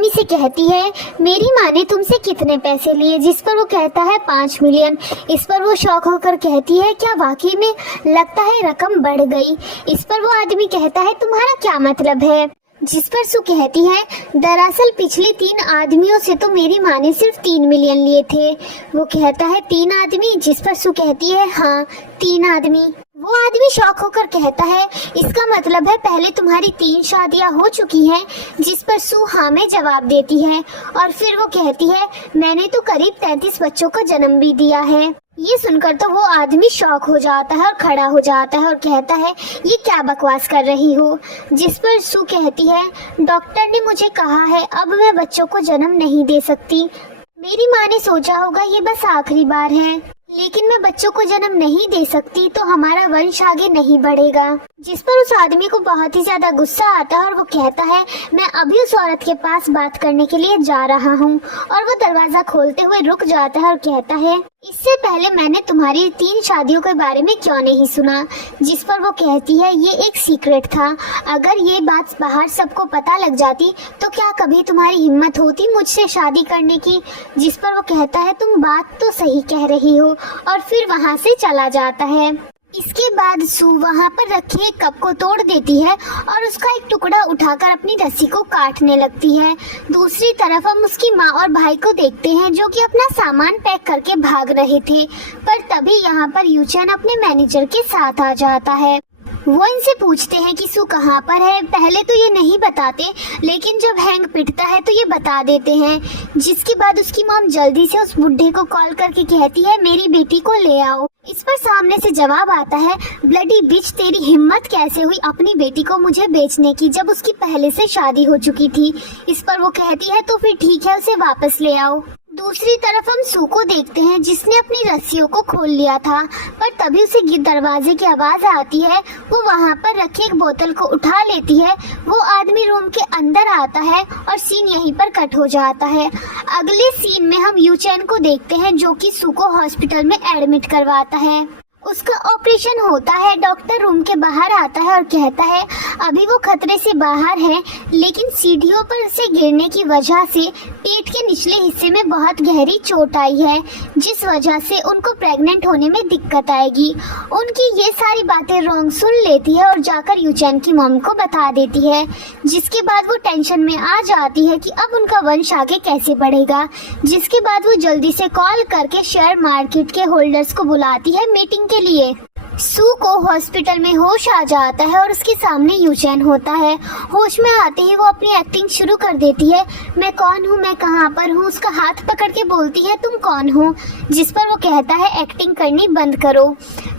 से कहती है, मेरी माँ ने तुमसे कितने पैसे लिए। जिस पर वो कहता है, 5 मिलियन। इस पर वो शौक होकर कहती है, क्या वाकई में, लगता है रकम बढ़ गई। इस पर वो आदमी कहता है, तुम्हारा क्या मतलब है। जिस पर सू कहती है, दरअसल पिछले 3 आदमियों से तो मेरी माँ ने सिर्फ 3 मिलियन लिए थे। वो कहता है, 3 आदमी। जिस पर सू कहती है, हाँ 3 आदमी। वो आदमी शॉक होकर कहता है, इसका मतलब है पहले तुम्हारी 3 शादियां हो चुकी हैं। जिस पर सू हाँ में जवाब देती है और फिर वो कहती है, मैंने तो करीब 33 बच्चों को जन्म भी दिया है। ये सुनकर तो वो आदमी शॉक हो जाता है और खड़ा हो जाता है और कहता है, ये क्या बकवास कर रही हो। जिस पर सू कहती है, डॉक्टर ने मुझे कहा है अब मैं बच्चों को जन्म नहीं दे सकती। मेरी माँ ने सोचा होगा ये बस आखिरी बार है। लेकिन मैं बच्चों को जन्म नहीं दे सकती तो हमारा वंश आगे नहीं बढ़ेगा। जिस पर उस आदमी को बहुत ही ज्यादा गुस्सा आता है और वो कहता है मैं अभी उस औरत के पास बात करने के लिए जा रहा हूँ। और वो दरवाजा खोलते हुए रुक जाता है और कहता है इससे पहले मैंने तुम्हारी 3 शादियों के बारे में क्यों नहीं सुना। जिस पर वो कहती है ये एक सीक्रेट था, अगर ये बात बाहर सबको पता लग जाती तो क्या कभी तुम्हारी हिम्मत होती मुझसे शादी करने की। जिस पर वो कहता है तुम बात तो सही कह रही हो, और फिर वहाँ से चला जाता है। इसके बाद सू वहाँ पर रखे एक कप को तोड़ देती है और उसका एक टुकड़ा उठाकर अपनी रस्सी को काटने लगती है। दूसरी तरफ हम उसकी माँ और भाई को देखते हैं जो कि अपना सामान पैक करके भाग रहे थे, पर तभी यहाँ पर यूचन अपने मैनेजर के साथ आ जाता है। वो इनसे पूछते हैं कि सू कहाँ पर है। पहले तो ये नहीं बताते, लेकिन जब हैंक पिटता है तो ये बता देते हैं। जिसके बाद उसकी मॉम जल्दी से उस बुढ़े को कॉल करके कहती है मेरी बेटी को ले आओ। इस पर सामने से जवाब आता है ब्लडी बिच, तेरी हिम्मत कैसे हुई अपनी बेटी को मुझे बेचने की जब उसकी पहले से शादी हो चुकी थी। इस पर वो कहती है तो फिर ठीक है, उसे वापस ले आओ। दूसरी तरफ हम सू को देखते हैं जिसने अपनी रस्सियों को खोल लिया था, पर तभी उसे दरवाजे की आवाज आती है। वो वहाँ पर रखे एक बोतल को उठा लेती है। वो आदमी रूम के अंदर आता है और सीन यहीं पर कट हो जाता है। अगले सीन में हम यूचैन को देखते हैं जो कि सू को हॉस्पिटल में एडमिट करवाता है। उसका ऑपरेशन होता है। डॉक्टर रूम के बाहर आता है और कहता है अभी वो खतरे से बाहर है, लेकिन सीढ़ियों पर से गिरने की वजह से पेट के निचले हिस्से में बहुत गहरी चोट आई है, जिस वजह से उनको प्रेग्नेंट होने में दिक्कत आएगी। उनकी ये सारी बातें रोंग सुन लेती है और जाकर यूचैन की मॉम को बता देती है। जिसके बाद वो टेंशन में आ जाती है कि अब उनका वंश आगे कैसे बढ़ेगा। जिसके बाद वो जल्दी से कॉल करके शेयर मार्केट के होल्डर्स को बुलाती है मीटिंग के लिए। सू को हॉस्पिटल में होश आ जाता है और उसके सामने यूचैन होता है। होश में आते ही वो अपनी एक्टिंग शुरू कर देती है। मैं कौन हूँ, मैं कहाँ पर हूँ। उसका हाथ पकड़ के बोलती है तुम कौन हो। जिस पर वो कहता है एक्टिंग करनी बंद करो।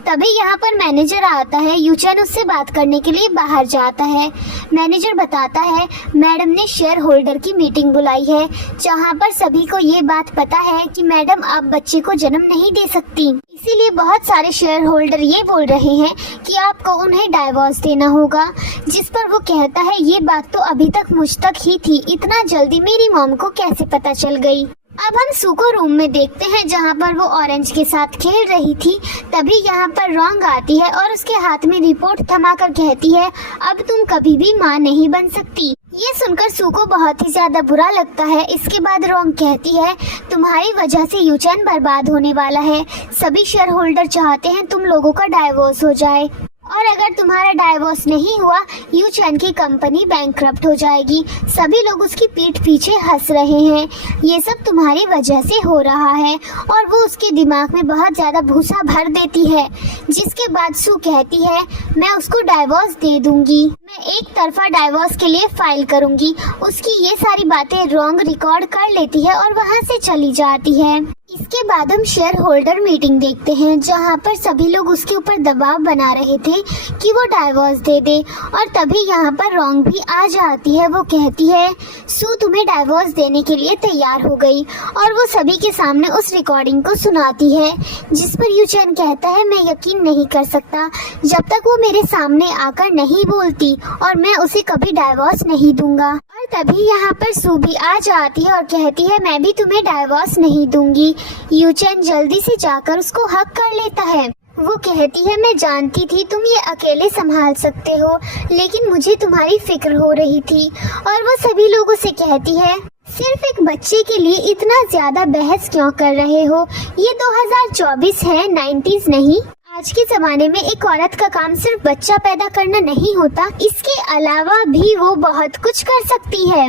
तभी यहाँ पर मैनेजर आता है। यूचैन उससे बात करने के लिए बाहर जाता है। मैनेजर बताता है मैडम ने शेयर होल्डर की मीटिंग बुलाई है, जहाँ पर सभी को ये बात पता है कि मैडम आप बच्चे को जन्म नहीं दे सकती, इसीलिए बहुत सारे शेयर होल्डर ये बोल रहे हैं कि आपको उन्हें डाइवोर्स देना होगा। जिस पर वो कहता है ये बात तो अभी तक मुझ तक ही थी, इतना जल्दी मेरी मॉम को कैसे पता चल गई। अब हम सू को रूम में देखते हैं जहाँ पर वो ऑरेंज के साथ खेल रही थी। तभी यहाँ पर रोंग आती है और उसके हाथ में रिपोर्ट थमाकर कहती है अब तुम कभी भी माँ नहीं बन सकती। ये सुनकर सू को बहुत ही ज्यादा बुरा लगता है। इसके बाद रोंग कहती है तुम्हारी वजह से यूचैन बर्बाद होने वाला है। सभी शेयर होल्डर चाहते हैं तुम लोगों का डाइवोर्स हो जाए, और अगर तुम्हारा डाइवोर्स नहीं हुआ यूचैन की कंपनी बैंकक्रप्ट हो जाएगी। सभी लोग उसकी पीठ पीछे हंस रहे हैं। ये सब तुम्हारी वजह से हो रहा है। और वो उसके दिमाग में बहुत ज्यादा भूसा भर देती है। जिसके बाद सू कहती है मैं उसको डाइवोर्स दे दूंगी, मैं एक तरफा डाइवोर्स के लिए फाइल करूंगी। उसकी ये सारी बातें रॉन्ग रिकॉर्ड कर लेती है और वहाँ से चली जाती है। इसके बाद हम शेयर होल्डर मीटिंग देखते हैं जहाँ पर सभी लोग उसके ऊपर दबाव बना रहे थे कि वो डाइवोर्स दे दे। और तभी यहाँ पर रोंग भी आ जाती है। वो कहती है सू तुम्हें डाइवोर्स देने के लिए तैयार हो गई, और वो सभी के सामने उस रिकॉर्डिंग को सुनाती है। जिस पर यूचैन कहता है मैं यकीन नहीं कर सकता जब तक वो मेरे सामने आकर नहीं बोलती, और मैं उसे कभी डाइवोर्स नहीं दूंगा। और तभी यहाँ पर सू भी आ जाती है और कहती है मैं भी तुम्हें डाइवोर्स नहीं दूंगी। यूचैन जल्दी से जाकर उसको हक कर लेता है। वो कहती है मैं जानती थी तुम ये अकेले संभाल सकते हो, लेकिन मुझे तुम्हारी फिक्र हो रही थी। और वो सभी लोगों से कहती है सिर्फ एक बच्चे के लिए इतना ज्यादा बहस क्यों कर रहे हो। ये 2024 है, 90s नहीं। आज के जमाने में एक औरत का काम सिर्फ बच्चा पैदा करना नहीं होता, इसके अलावा भी वो बहुत कुछ कर सकती है।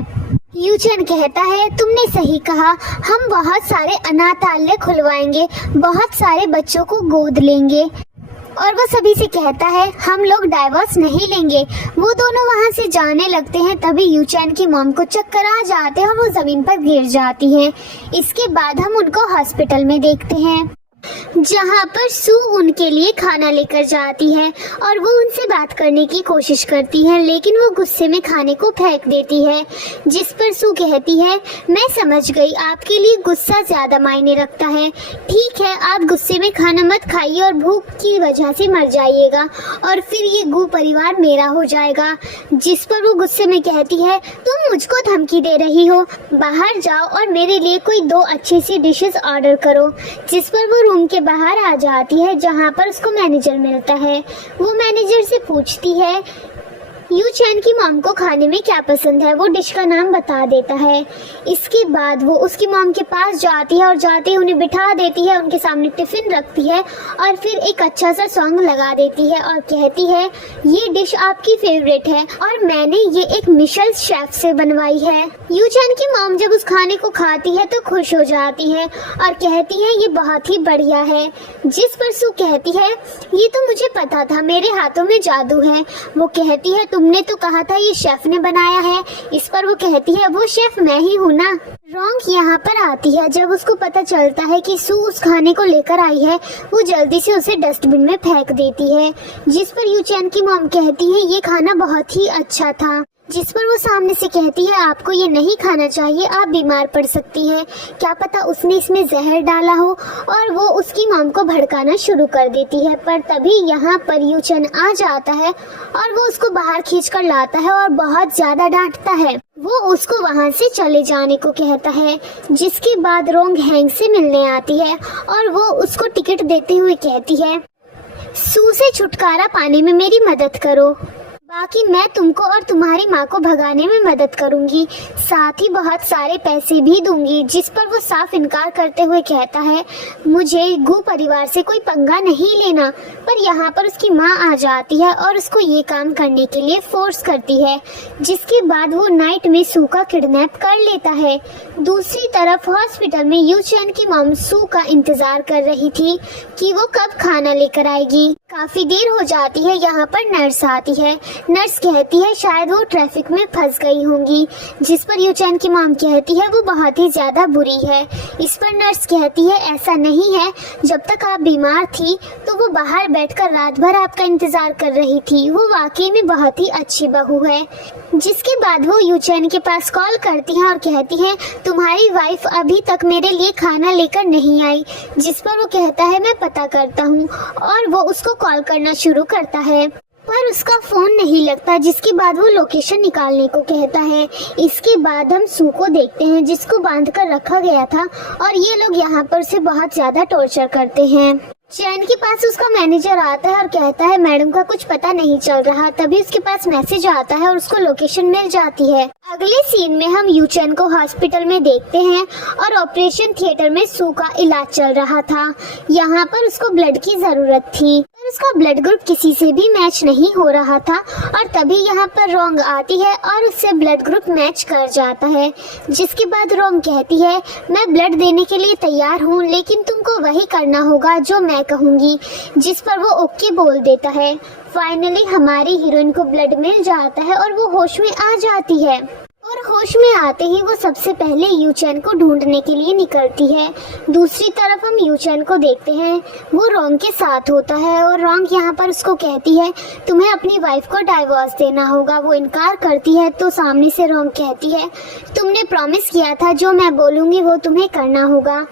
यूचैन कहता है तुमने सही कहा, हम बहुत सारे अनाथालय खुलवाएंगे, बहुत सारे बच्चों को गोद लेंगे। और वो सभी से कहता है हम लोग डाइवोर्स नहीं लेंगे। वो दोनों वहाँ से जाने लगते हैं। तभी यूचैन की मॉम को चक्कर आ जाते हैं और वो जमीन पर गिर जाती हैं। इसके बाद हम उनको हॉस्पिटल में देखते हैं। जहाँ पर सू उनके लिए खाना लेकर जाती है और वो उनसे बात करने की कोशिश करती है, लेकिन वो गुस्से में खाने को फेंक देती है। जिस पर सू कहती है, मैं समझ गई, आपके लिए गुस्सा ज्यादा मायने रखता है। ठीक है, आप गुस्से में खाना मत खाइए और भूख की वजह से मर जाइएगा और फिर ये गू परिवार मेरा हो जाएगा। जिस पर वो गुस्से में कहती है, तुम मुझको धमकी दे रही हो, बाहर जाओ और मेरे लिए कोई 2 अच्छी सी डिशेस ऑर्डर करो। जिस पर वो रूम के बाहर आ जाती है, जहाँ पर उसको मैनेजर मिलता है। वो मैनेजर से पूछती है यू चैन की मॉम को खाने में क्या पसंद है। वो डिश का नाम बता देता है। इसके बाद वो उसकी मॉम के पास जाती है और जाते ही उन्हें बिठा देती है, उनके सामने टिफिन रखती है और फिर एक अच्छा सा सॉन्ग लगा देती है और कहती है, ये डिश आपकी फेवरेट है और मैंने ये एक मिशेल शेफ से बनवाई है। यू चैन की मॉम जब उस खाने को खाती है तो खुश हो जाती है और कहती है, ये बहुत ही बढ़िया है। जिस पर सू कहती है, ये तो मुझे पता था, मेरे हाथों में जादू है। वो कहती है, तुमने तो कहा था ये शेफ ने बनाया है। इस पर वो कहती है, वो शेफ मैं ही हूँ ना। रोंग यहाँ पर आती है। जब उसको पता चलता है कि सू उस खाने को लेकर आई है, वो जल्दी से उसे डस्टबिन में फेंक देती है। जिस पर यू चैन की मॉम कहती है, ये खाना बहुत ही अच्छा था। जिस पर वो सामने से कहती है, आपको ये नहीं खाना चाहिए, आप बीमार पड़ सकती हैं। क्या पता उसने इसमें जहर डाला हो। और वो उसकी मॉम को भड़काना शुरू कर देती है। पर तभी यहाँ पर यू चैन आ जाता है और वो उसको बाहर खींचकर लाता है और बहुत ज्यादा डांटता है। वो उसको वहाँ से चले जाने को कहता है। जिसके बाद रोंग हैंग से मिलने आती है और वो उसको टिकट देते हुए कहती है, सू से छुटकारा पाने में मेरी मदद करो, बाकी मैं तुमको और तुम्हारी माँ को भगाने में मदद करूंगी, साथ ही बहुत सारे पैसे भी दूंगी। जिस पर वो साफ इनकार करते हुए कहता है, मुझे गू परिवार से कोई पंगा नहीं लेना। पर यहाँ पर उसकी माँ आ जाती है और उसको ये काम करने के लिए फोर्स करती है। जिसके बाद वो नाइट में सू का किडनैप कर लेता है। दूसरी तरफ हॉस्पिटल में यू चैन की मॉम सू का इंतजार कर रही थी कि वो कब खाना लेकर आएगी। काफी देर हो जाती है। यहाँ पर नर्स आती है। नर्स कहती है, शायद वो ट्रैफिक में फंस गई होंगी। जिस पर यू चैन की मॉम कहती है, वो बहुत ही ज्यादा बुरी है। इस पर नर्स कहती है, ऐसा नहीं है, जब तक आप बीमार थी तो वो बाहर बैठकर रात भर आपका इंतजार कर रही थी। वो वाकई में बहुत ही अच्छी बहू है। जिसके बाद वो यू चैन के पास कॉल करती है और कहती है, तुम्हारी वाइफ अभी तक मेरे लिए खाना लेकर नहीं आई। जिस पर वो कहता है, मैं पता करता हूँ, और वो उसको कॉल करना शुरू करता है पर उसका फोन नहीं लगता। जिसके बाद वो लोकेशन निकालने को कहता है। इसके बाद हम सू को देखते हैं, जिसको बांध कर रखा गया था और ये लोग यहाँ पर उसे बहुत ज्यादा टॉर्चर करते हैं। चैन के पास उसका मैनेजर आता है और कहता है, मैडम का कुछ पता नहीं चल रहा। तभी उसके पास मैसेज आता है और उसको लोकेशन मिल जाती है। अगले सीन में हम यू चैन को हॉस्पिटल में देखते हैं और ऑपरेशन थिएटर में सू का इलाज चल रहा था। यहाँ पर उसको ब्लड की जरूरत थी पर उसका ब्लड ग्रुप किसी से भी मैच नहीं हो रहा था और तभी यहाँ पर रोंग आती है और उससे ब्लड ग्रुप मैच कर जाता है। जिसके बाद रोंग कहती है, मैं ब्लड देने के लिए तैयार हूँ, लेकिन तुमको वही करना होगा जो मैं कहूँगी। जिस पर वो ओके बोल देता है। फाइनली हमारी हीरोइन को ब्लड मिल जाता है और वो होश में आ जाती है और होश में आते ही वो सबसे पहले यू चैन को ढूंढने के लिए निकलती है। दूसरी तरफ हम यू चैन को देखते हैं। वो रोंग के साथ होता है और रोंग यहाँ पर उसको कहती है, तुम्हें अपनी वाइफ को डाइवोर्स देना होगा। वो इनकार करती है तो सामने से रोंग कहती है, तुमने प्रॉमिस किया था, जो मैं बोलूँगी वो तुम्हें करना होगा।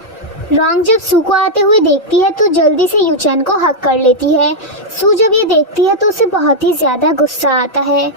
रोंग जब सू को आते हुए देखती है तो जल्दी से यू चैन को हक कर लेती है। सू जब ये देखती है तो उसे बहुत ही ज्यादा गुस्सा आता है।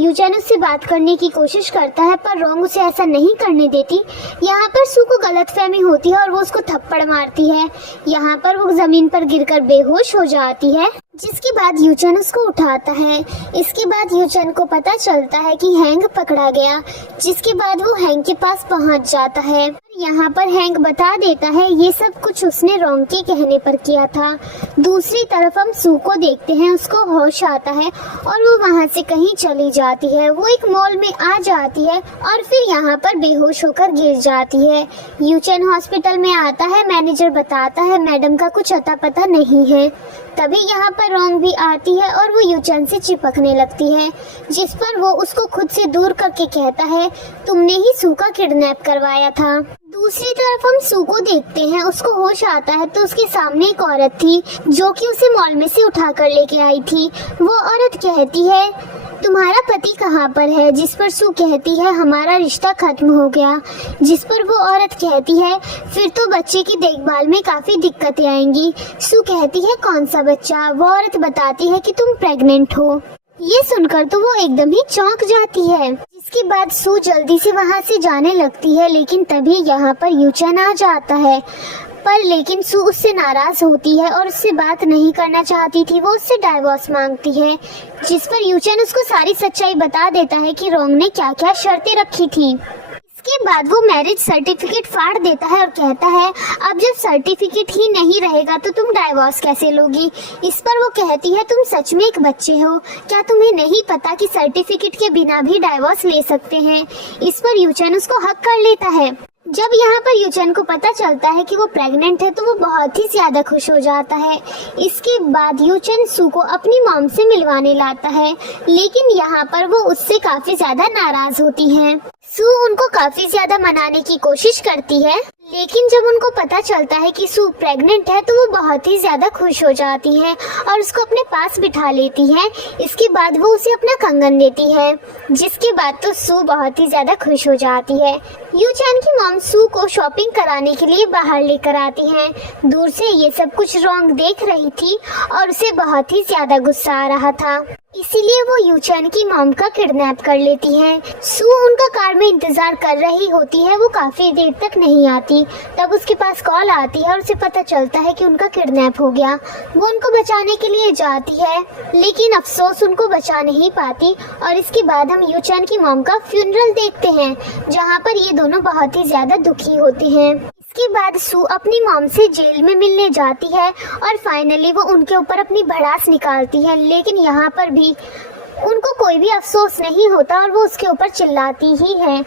यू चैन उससे बात करने की कोशिश करता है पर रोंग उसे ऐसा नहीं करने देती। यहाँ पर सू को गलतफहमी होती है और वो उसको थप्पड़ मारती है। यहाँ पर वो जमीन पर गिरकर बेहोश हो जाती है। जिसके बाद यू चैन उसको उठाता है। इसके बाद यू चैन को पता चलता है कि हैंग पकड़ा गया। जिसके बाद वो हैंग के पास पहुंच जाता है। यहाँ पर हैंग बता देता है ये सब कुछ उसने रोंग के कहने पर किया था। दूसरी तरफ हम सू को देखते हैं। उसको होश आता है और वो वहाँ से कहीं चली जाती है। वो एक मॉल में आ जाती है और फिर यहाँ पर बेहोश होकर गिर जाती है। यू चैन हॉस्पिटल में आता है। मैनेजर बताता है मैडम का कुछ अता पता नहीं है। तभी यहाँ पर पर रोंग भी आती है और वो यूचन से चिपकने लगती है, जिस पर वो उसको खुद से दूर करके कहता है तुमने ही सू का किडनैप करवाया था। दूसरी तरफ हम सू को देखते हैं, उसको होश आता है तो उसके सामने एक औरत थी जो कि उसे मॉल में से उठा कर लेके आई थी। वो औरत कहती है तुम्हारा पति कहाँ पर है, जिस पर सू कहती है हमारा रिश्ता खत्म हो गया, जिस पर वो औरत कहती है फिर तो बच्चे की देखभाल में काफी दिक्कतें आएंगी। सू कहती है कौन सा बच्चा? वो औरत बताती है कि तुम प्रेग्नेंट हो। ये सुनकर तो वो एकदम ही चौंक जाती है। जिसके बाद सू जल्दी से वहाँ से जाने लगती है, लेकिन तभी यहाँ पर यूचन आ जाता है। पर लेकिन सू उससे नाराज होती है और उससे बात नहीं करना चाहती थी। वो उससे डाइवोर्स मांगती है, जिस पर यूचन उसको सारी सच्चाई बता देता है कि रोंग ने क्या क्या शर्तें रखी थी। इसके बाद वो मैरिज सर्टिफिकेट फाड़ देता है और कहता है अब जब सर्टिफिकेट ही नहीं रहेगा तो तुम डाइवोर्स कैसे लोगी? इस पर वो कहती है तुम सच में एक बच्चे हो, क्या तुम्हें नहीं पता कि सर्टिफिकेट के बिना भी डाइवोर्स ले सकते हैं? इस पर यूचन उसको हक कर लेता है। जब यहाँ पर यूचन को पता चलता है कि वो प्रेग्नेंट है तो वो बहुत ही ज्यादा खुश हो जाता है। इसके बाद यूचन सू को अपनी मॉम से मिलवाने लाता है, लेकिन यहाँ पर वो उससे काफी ज्यादा नाराज होती हैं। सू उनको काफी ज्यादा मनाने की कोशिश करती है, लेकिन जब उनको पता चलता है कि सू प्रेग्नेंट है तो वो बहुत ही ज्यादा खुश हो जाती हैं और उसको अपने पास बिठा लेती हैं। इसके बाद वो उसे अपना कंगन देती है, जिसके बाद तो सू बहुत ही ज्यादा खुश हो जाती है। यूचन की मॉम सू को शॉपिंग कराने के लिए बाहर लेकर आती हैं। दूर से ये सब कुछ रोंग देख रही थी और उसे बहुत ही ज्यादा गुस्सा आ रहा था, इसीलिए वो यूचन की मॉम का किडनैप कर लेती हैं। सू उनका कार में इंतजार कर रही होती है, वो काफी देर तक नहीं आती। तब उसके पास कॉल आती है और उसे पता चलता है कि उनका किडनैप हो गया। वो उनको बचाने के लिए जाती है, लेकिन अफसोस उनको बचा नहीं पाती। और इसके बाद हम यूचन की मॉम का फ्यूनरल देखते हैं, जहाँ पर ये दोनों बहुत ही ज्यादा दुखी होते हैं। इसके बाद सू अपनी मॉम से जेल में मिलने जाती है और फाइनली वो उनके ऊपर अपनी भड़ास निकालती है, लेकिन यहाँ पर भी उनको कोई भी अफसोस नहीं होता और वो उसके ऊपर चिल्लाती ही है।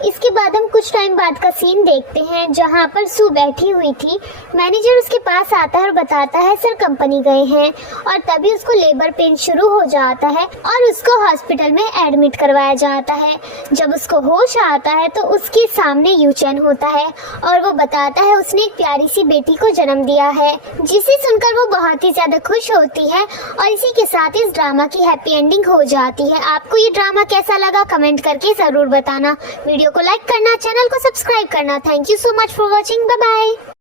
इसके बाद हम कुछ टाइम बाद का सीन देखते हैं, जहाँ पर सू बैठी हुई थी। मैनेजर उसके पास आता है और बताता है सर कंपनी गए हैं, और तभी उसको लेबर पेन शुरू हो जाता है और उसको हॉस्पिटल में एडमिट करवाया जाता है। जब उसको होश आता है तो उसके सामने यूचन होता है और वो बताता है उसने एक प्यारी सी बेटी को जन्म दिया है, जिसे सुनकर वो बहुत ही ज्यादा खुश होती है। और इसी के साथ इस ड्रामा की हैप्पी एंडिंग हो जाती है। आपको ये ड्रामा कैसा लगा कमेंट करके जरूर बताना। वीडियो को लाइक करना, चैनल को सब्सक्राइब करना। Thank you so much for watching. Bye bye.